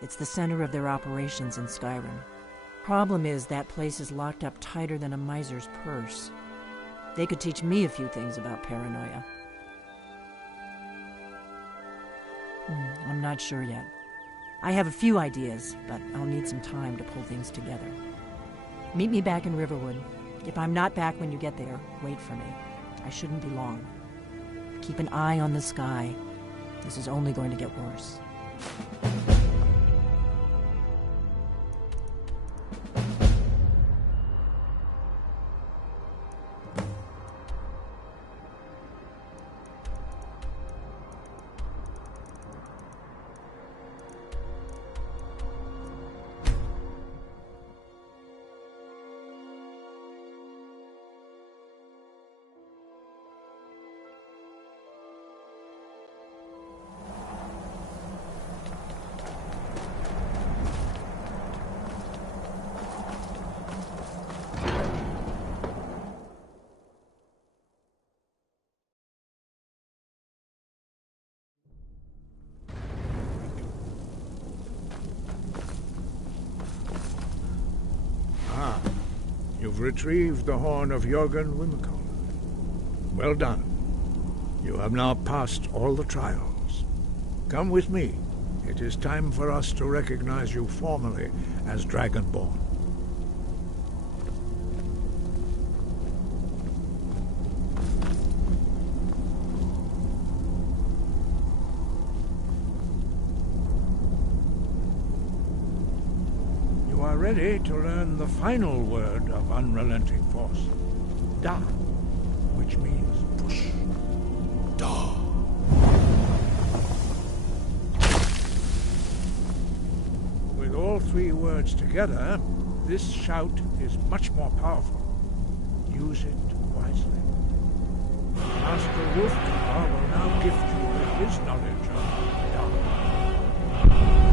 it's the center of their operations in Skyrim. Problem is, that place is locked up tighter than a miser's purse. They could teach me a few things about paranoia. I'm not sure yet. I have a few ideas, but I'll need some time to pull things together. Meet me back in Riverwood. If I'm not back when you get there, wait for me. I shouldn't be long. Keep an eye on the sky. This is only going to get worse. You've retrieved the horn of Jörgen Wimicon. Well done. You have now passed all the trials. Come with me. It is time for us to recognize you formally as Dragonborn. Ready to learn the final word of unrelenting force, Da, which means push. Da. With all three words together, this shout is much more powerful. Use it wisely. Master Wolfgar will now gift you with his knowledge of Da.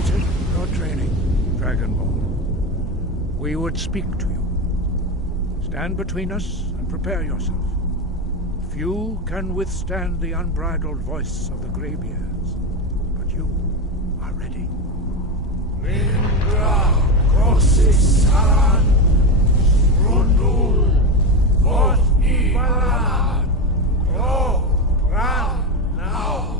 completed your training, Dragonborn, we would speak to you. Stand between us and prepare yourself. Few can withstand the unbridled voice of the Greybeards, but you are ready. Mingra, Kosisaran, Rundul, Bot Ibalan, Ro, Ran, now.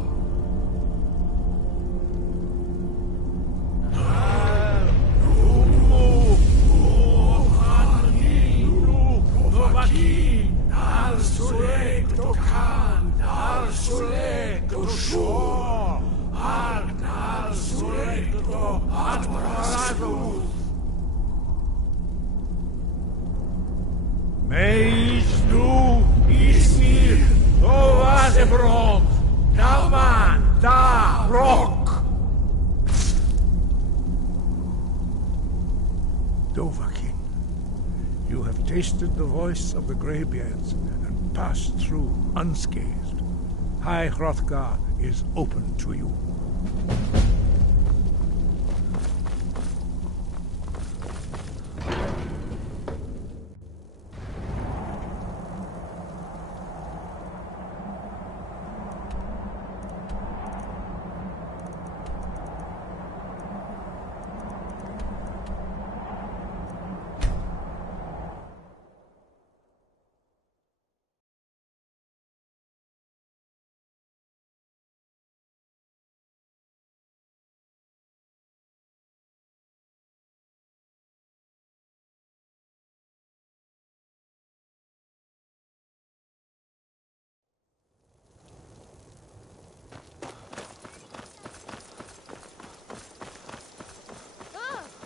Meis nu ismir, Ovadebrom, Daman, Da, Rock. Dovahkiin, you have tasted the voice of the Greybeards and passed through unscathed. High Hrothgar is open to you.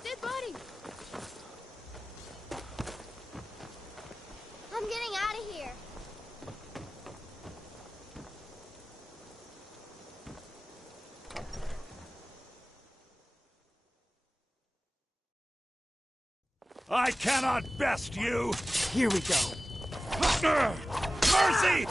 Dead body! I'm getting out of here. I cannot best you! Here we go. Mercy!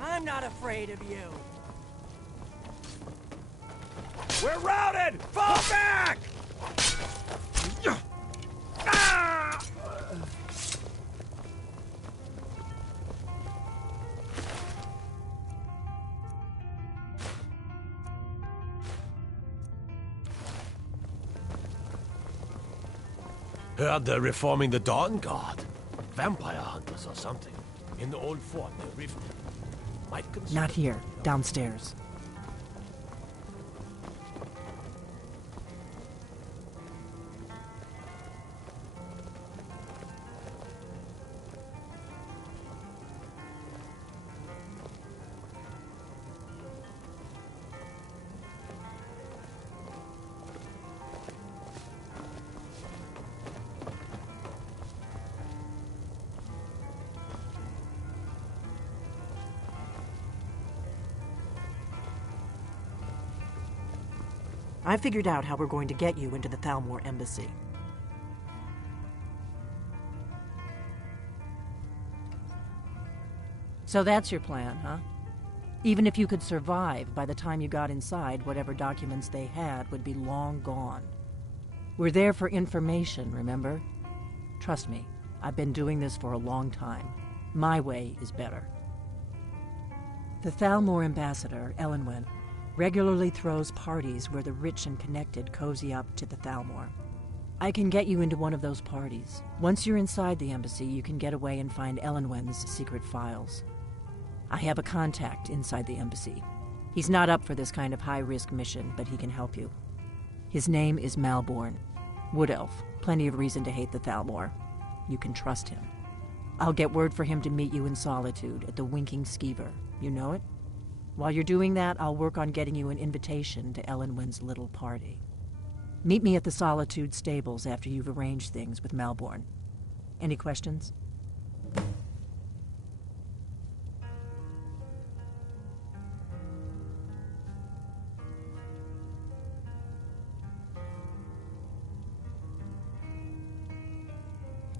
I'm not afraid of you. We're routed! Fall back! Heard they're reforming the Dawn Guard. Vampire hunters or something. In the old fort, the rift. Might consider... Not here. Downstairs. I figured out how we're going to get you into the Thalmor embassy. So that's your plan, huh? Even if you could survive, by the time you got inside, whatever documents they had would be long gone. We're there for information, remember? Trust me, I've been doing this for a long time. My way is better. The Thalmor ambassador, Elenwen, regularly throws parties where the rich and connected cozy up to the Thalmor. I can get you into one of those parties. Once you're inside the embassy, you can get away and find Elenwen's secret files. I have a contact inside the embassy. He's not up for this kind of high-risk mission, but he can help you. His name is Malborn. Wood Elf. Plenty of reason to hate the Thalmor. You can trust him. I'll get word for him to meet you in Solitude at the Winking Skeever. You know it? While you're doing that, I'll work on getting you an invitation to Elenwen's little party. Meet me at the Solitude stables after you've arranged things with Malborn. Any questions?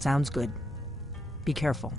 Sounds good. Be careful.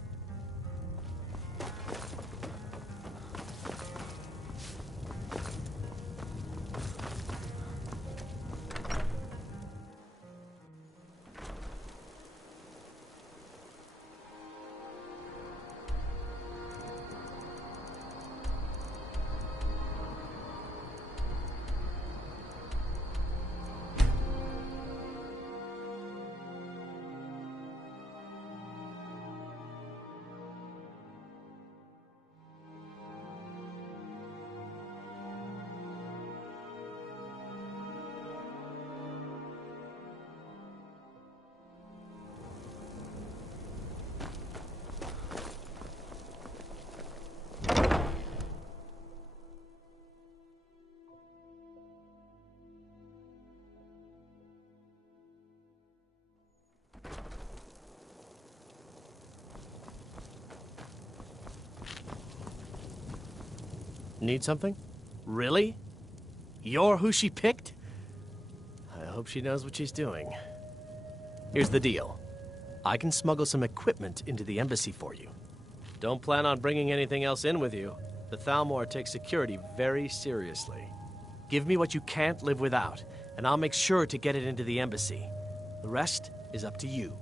Need something? Really? You're who she picked? I hope she knows what she's doing. Here's the deal. I can smuggle some equipment into the embassy for you. Don't plan on bringing anything else in with you. The Thalmor takes security very seriously. Give me what you can't live without, and I'll make sure to get it into the embassy. The rest is up to you.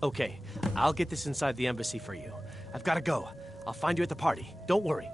Okay, I'll get this inside the embassy for you. I've got to go. I'll find you at the party. Don't worry.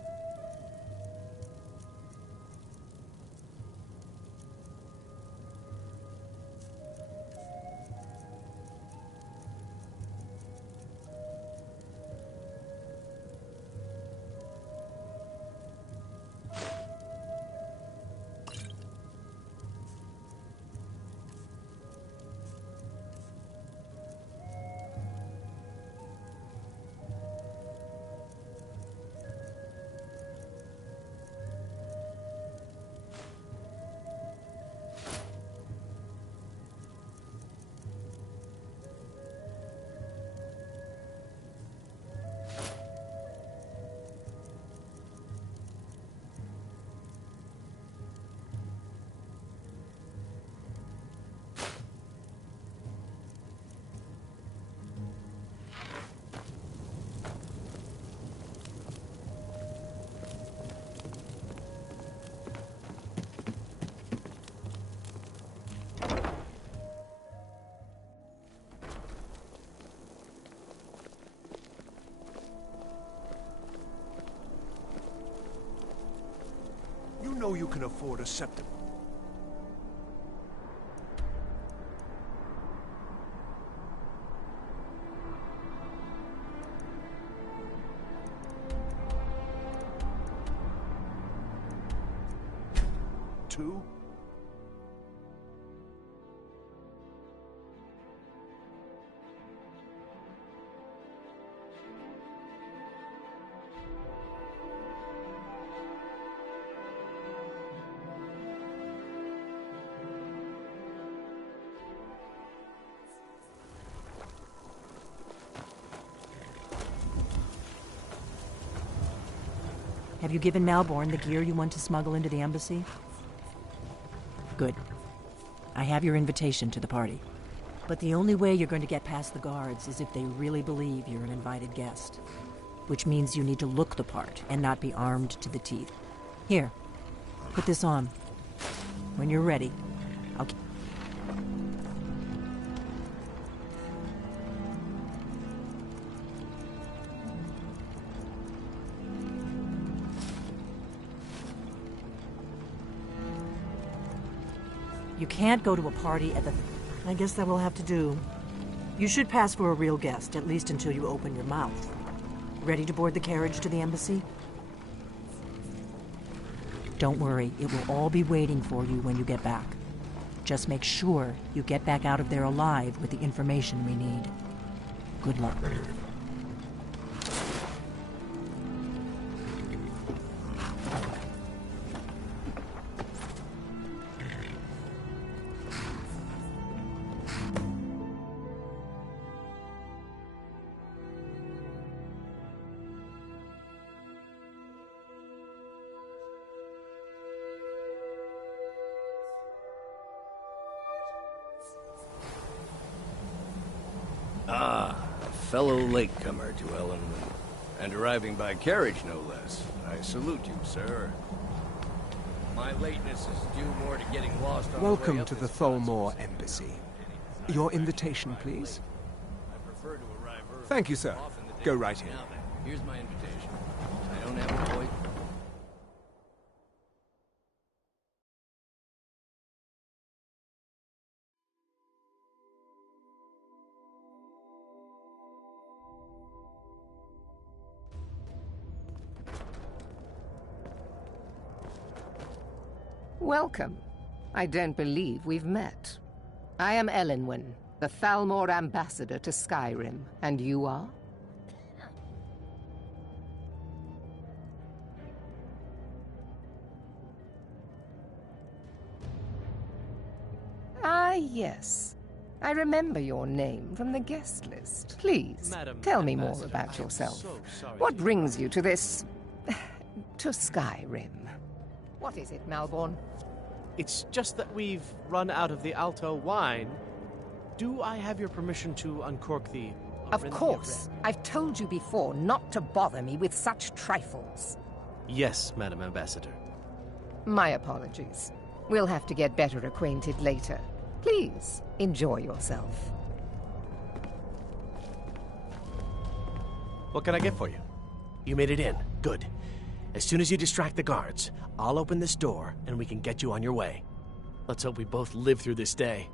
You know you can afford a septum. Two? Have you given Malborn the gear you want to smuggle into the embassy? Good. I have your invitation to the party. But the only way you're going to get past the guards is if they really believe you're an invited guest. Which means you need to look the part and not be armed to the teeth. Here, put this on. When you're ready, I'll... You can't go to a party at the... I guess that will have to do. You should pass for a real guest, at least until you open your mouth. Ready to board the carriage to the embassy? Don't worry, it will all be waiting for you when you get back. Just make sure you get back out of there alive with the information we need. Good luck. Ah, a fellow latecomer to Ellenwood. And arriving by carriage, no less. I salute you, sir. My lateness is due more to getting lost on Welcome the way up to the this Tholmor Embassy. Your invitation, please. I prefer to arrive early. Thank you, sir. Often the day- Go right in. Now then, here's my invitation. I don't have a point. Welcome. I don't believe we've met. I am Elenwen, the Thalmor ambassador to Skyrim, and you are? Ah, yes. I remember your name from the guest list. Please, Madam tell me Ambassador, more about I am yourself. so sorry What to brings you to this... to Skyrim? What is it, Malborn? It's just that we've run out of the Alto wine. Do I have your permission to uncork the... Of course. I've told you before not to bother me with such trifles. Yes, Madam Ambassador. My apologies. We'll have to get better acquainted later. Please, enjoy yourself. What can I get for you? You made it in. Good. As soon as you distract the guards, I'll open this door and we can get you on your way. Let's hope we both live through this day.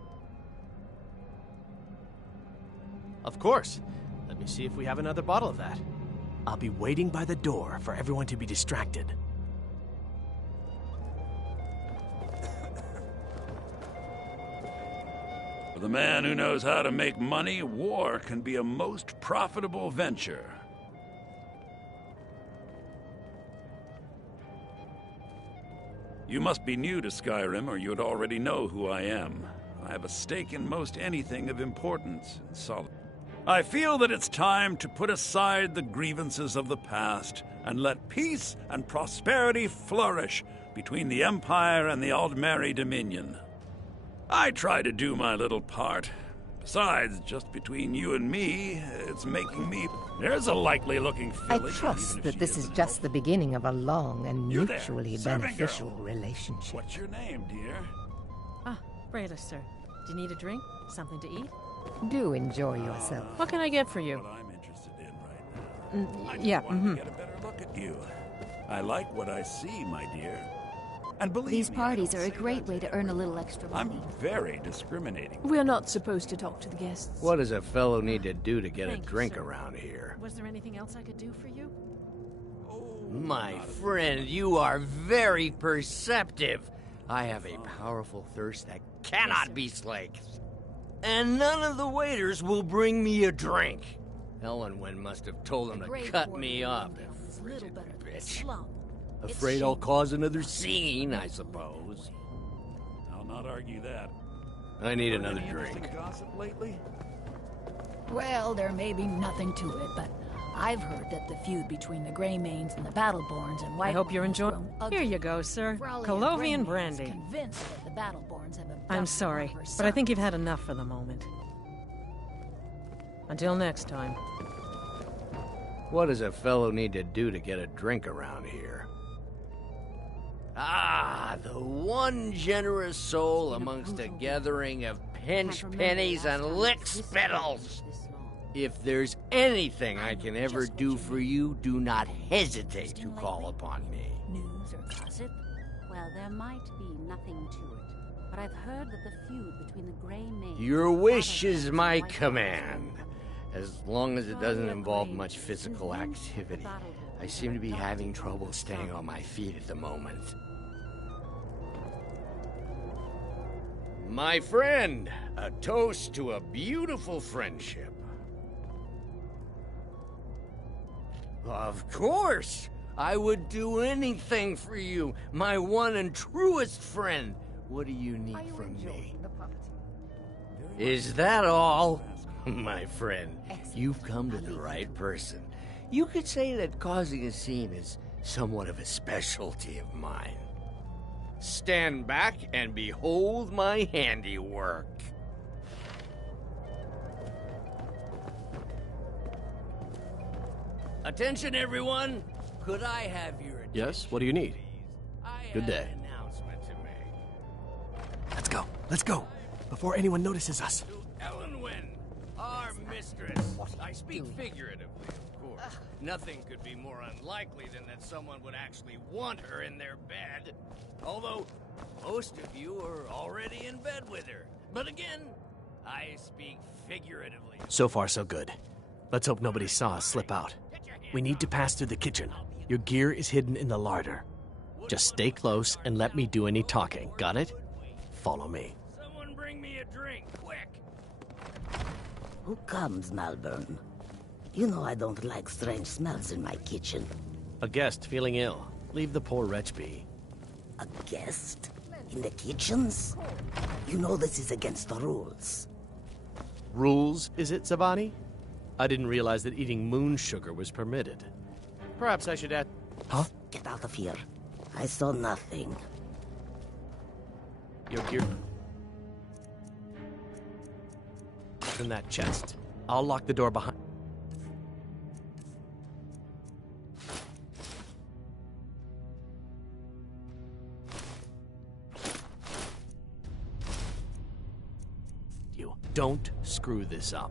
Of course. Let me see if we have another bottle of that. I'll be waiting by the door for everyone to be distracted. For the man who knows how to make money, war can be a most profitable venture. You must be new to Skyrim, or you'd already know who I am. I have a stake in most anything of importance in Solitude. I feel that it's time to put aside the grievances of the past and let peace and prosperity flourish between the Empire and the Aldmeri Dominion. I try to do my little part. Besides, just between you and me, it's making me... There's a likely-looking I filly. trust that this is just the beginning of a long and You there, mutually serving beneficial girl. relationship. What's your name, dear? Ah, Brayla, sir. Do you need a drink? Something to eat? Do enjoy yourself. What can I get for you? What I'm interested in right now. I just Yeah, wanted to get a better look at you. I like what I see, my dear. And believe These me, parties are a great way to earn a little extra money. I'm very discriminating. We're not supposed to talk to the guests. What does a fellow need to do to get a Thank you, drink sir. around here? Was there anything else I could do for you? My friend, you are very perceptive. I have a powerful thirst that cannot be slaked. And none of the waiters will bring me a drink. Ellenwen must have told them to cut me off. Little better than a Bitch. slum. Afraid I'll cause another scene, I suppose. I'll not argue that. I need Heard another any drink. interesting gossip lately? Well, there may be nothing to it, but I've heard that the feud between the Greymanes and the Battleborns and White I hope you're enjoying. Here you go, sir. Colovian brandy. Convinced that the Battleborns have a I'm sorry, but I think you've had enough for the moment. Until next time. What does a fellow need to do to get a drink around here? Ah, the one generous soul amongst a gathering of pinch pennies and lick spittles. If there's anything I can ever do for you, do not hesitate to call upon me. News or gossip? Well, there might be nothing to it, but I've heard that the feud between the Grey Maids... Your wish is my command. As long as it doesn't involve much physical activity. I seem to be having trouble staying on my feet at the moment. My friend, a toast to a beautiful friendship. Of course! I would do anything for you, my one and truest friend. What do you need from me? Is that all? My friend, you've come to the right person. You could say that causing a scene is somewhat of a specialty of mine. Stand back and behold my handiwork. Attention, everyone! Could I have your attention? Yes, what do you need? Good day. An announcement to make. Let's go. Let's go. Before anyone notices us. Ellenwyn, our mistress. I speak figuratively, of course. Nothing could be more unlikely than that someone would actually want her in their bed. Although, most of you are already in bed with her. But again, I speak figuratively. So far, so good. Let's hope nobody saw us slip out. We need to pass through the kitchen. Your gear is hidden in the larder. Just stay close and let me do any talking. Got it? Follow me. Someone bring me a drink, quick! Who comes, Malvern? You know I don't like strange smells in my kitchen. A guest feeling ill. Leave the poor wretch be. A guest? In the kitchens? You know this is against the rules. Rules, is it, Zavani? I didn't realize that eating moon sugar was permitted. Perhaps I should add... Huh? Get out of here. I saw nothing. Your gear... in that chest. I'll lock the door behind... you. Don't screw this up.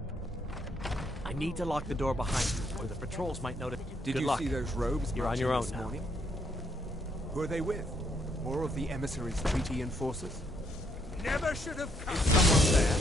I need to lock the door behind you, or the patrols might notice. Did Good you luck. see those robes? You're on your own this now. morning? Who are they with? More of the emissaries' treaty enforcers? Never should have come. Is someone there?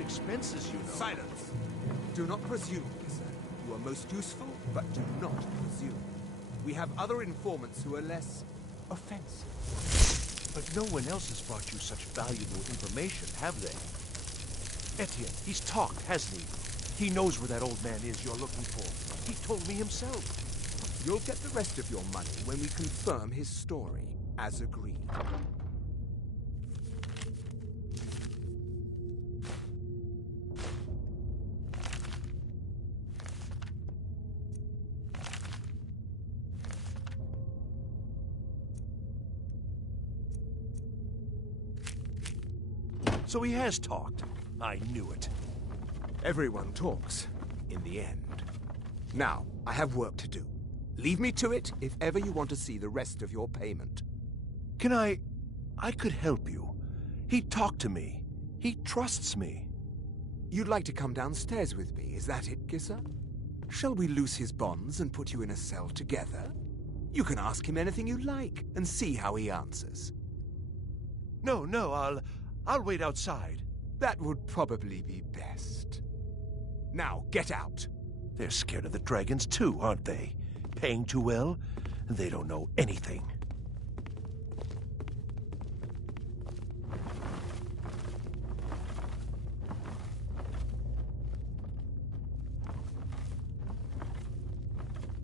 Expenses, you know. Silence! Do not presume, sir. You are most useful, but do not presume. We have other informants who are less offensive. But no one else has brought you such valuable information, have they? Etienne, he's talked, hasn't he? He knows where that old man is you're looking for. He told me himself. You'll get the rest of your money when we confirm his story, as agreed. So he has talked. I knew it. Everyone talks, in the end. Now, I have work to do. Leave me to it if ever you want to see the rest of your payment. Can I could help you. He talked to me. He trusts me. You'd like to come downstairs with me, is that it, Gissa? Shall we loose his bonds and put you in a cell together? You can ask him anything you like and see how he answers. No, I'll wait outside. That would probably be best. Now, get out. They're scared of the dragons too, aren't they? Paying too well? They don't know anything.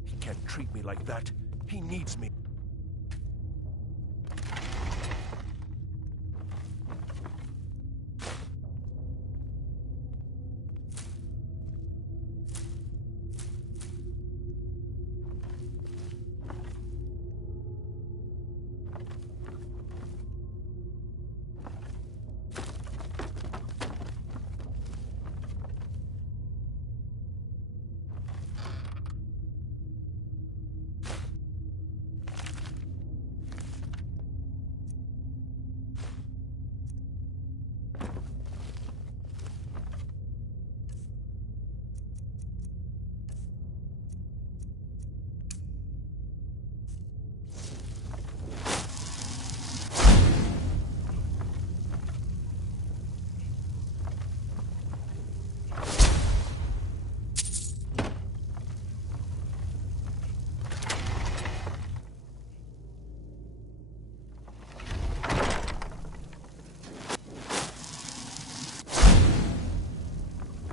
He can't treat me like that. He needs me.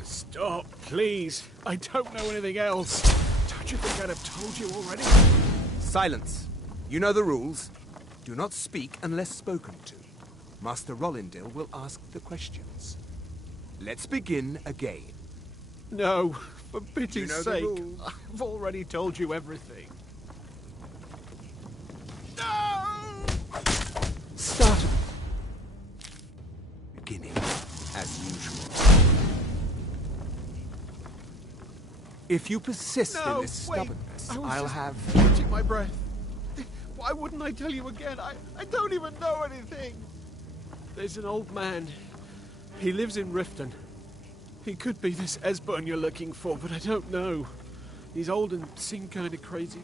Stop, please. I don't know anything else. Don't you think I'd have told you already? Silence. You know the rules. Do not speak unless spoken to. Master Rollindale will ask the questions. Let's begin again. No, for pity's You know the sake. rules. I've already told you everything. Start. Beginning, as usual. If you persist in this wait. stubbornness, I was I'll just have... catching my breath. Why wouldn't I tell you again? I don't even know anything. There's an old man. He lives in Riften. He could be this Esbern you're looking for, but I don't know. He's old and seemed kind of crazy.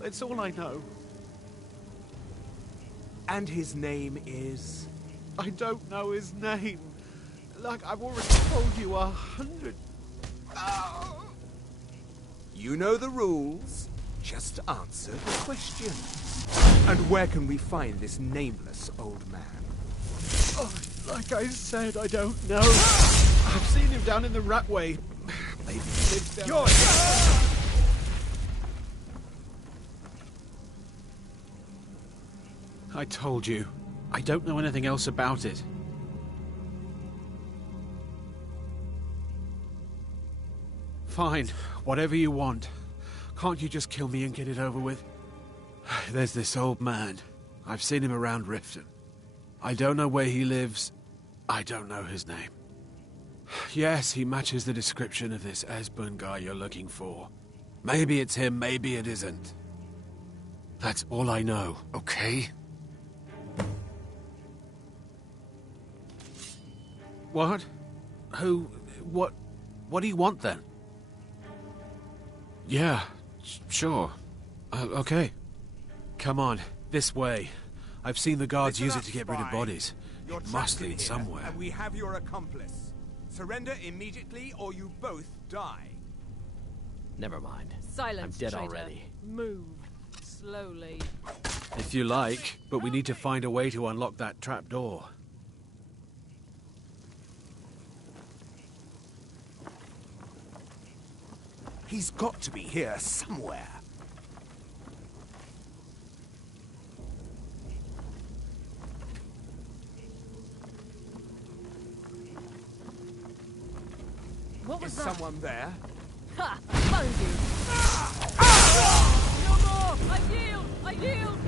That's all I know. And his name is... I don't know his name. Like I've already told you 100. Oh! You know the rules. Just answer the questions. And where can we find this nameless old man? Oh, like I said, I don't know. I've seen him down in the Ratway. Maybe he lives down there. I told you. I don't know anything else about it. Fine, whatever you want. Can't you just kill me and get it over with? There's this old man. I've seen him around Riften. I don't know where he lives. I don't know his name. Yes, he matches the description of this Esbern guy you're looking for. Maybe it's him, maybe it isn't. That's all I know, okay? What? Who? What do you want then? Yeah, sure. Okay. Come on, this way. I've seen the guards use it to get rid of bodies. You're It must trapped in lead here, somewhere. And we have your accomplice. Surrender immediately or you both die. Never mind. Silence, I'm dead traitor. already. Move. Slowly. If you like, but we need to find a way to unlock that trap door. He's got to be here somewhere. What was Is that? someone there? Ha! Found you! No more! I yield! I yield!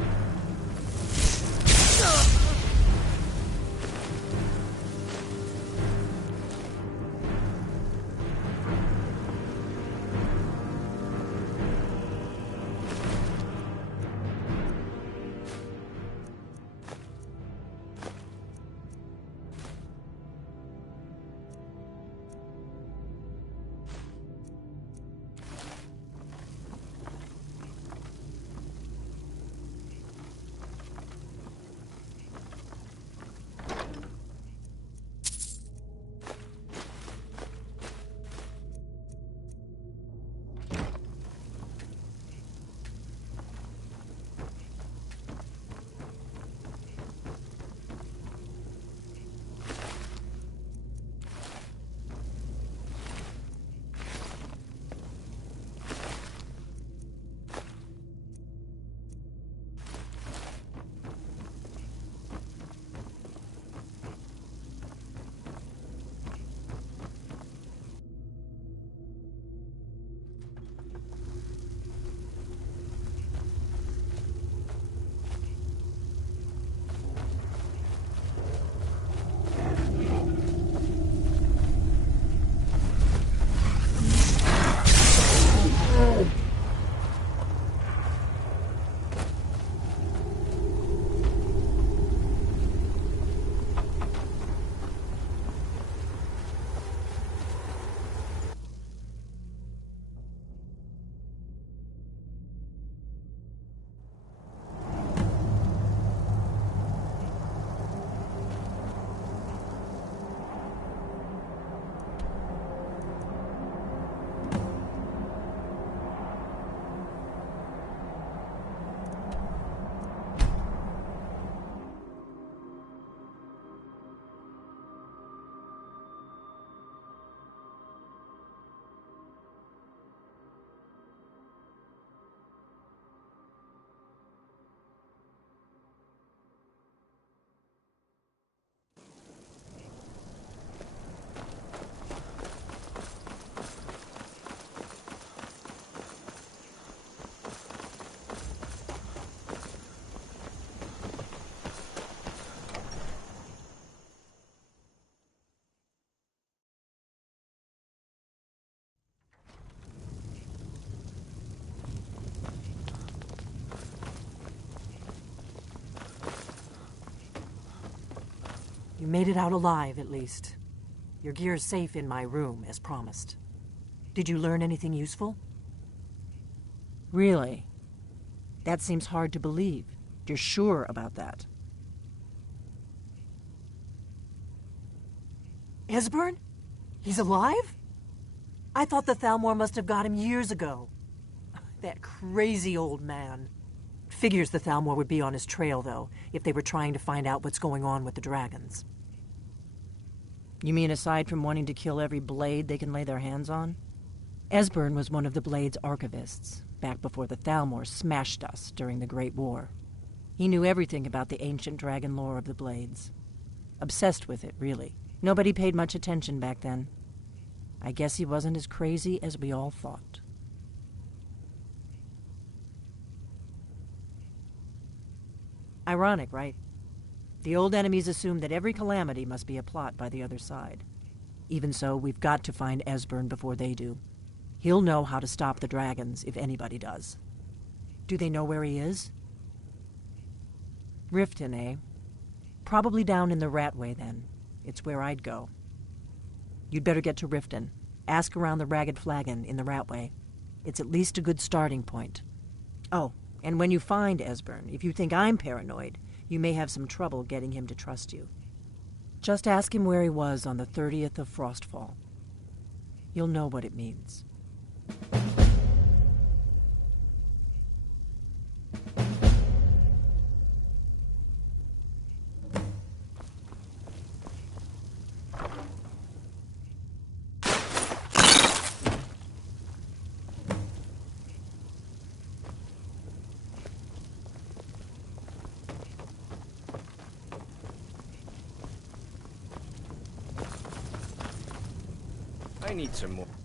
You made it out alive, at least. Your gear's safe in my room, as promised. Did you learn anything useful? Really? That seems hard to believe. You're sure about that? Esbern? He's alive? I thought the Thalmor must have got him years ago. That crazy old man. Figures the Thalmor would be on his trail, though, if they were trying to find out what's going on with the dragons. You mean aside from wanting to kill every blade they can lay their hands on? Esbern was one of the Blade's archivists, back before the Thalmor smashed us during the Great War. He knew everything about the ancient dragon lore of the Blades. Obsessed with it, really. Nobody paid much attention back then. I guess he wasn't as crazy as we all thought. Ironic, right? The old enemies assumed that every calamity must be a plot by the other side. Even so, we've got to find Esbern before they do. He'll know how to stop the dragons, if anybody does. Do they know where he is? Riften, eh? Probably down in the Ratway, then. It's where I'd go. You'd better get to Riften. Ask around the Ragged Flagon in the Ratway. It's at least a good starting point. Oh, and when you find Esbern, if you think I'm paranoid, you may have some trouble getting him to trust you. Just ask him where he was on the 30th of Frostfall. You'll know what it means. I need some more.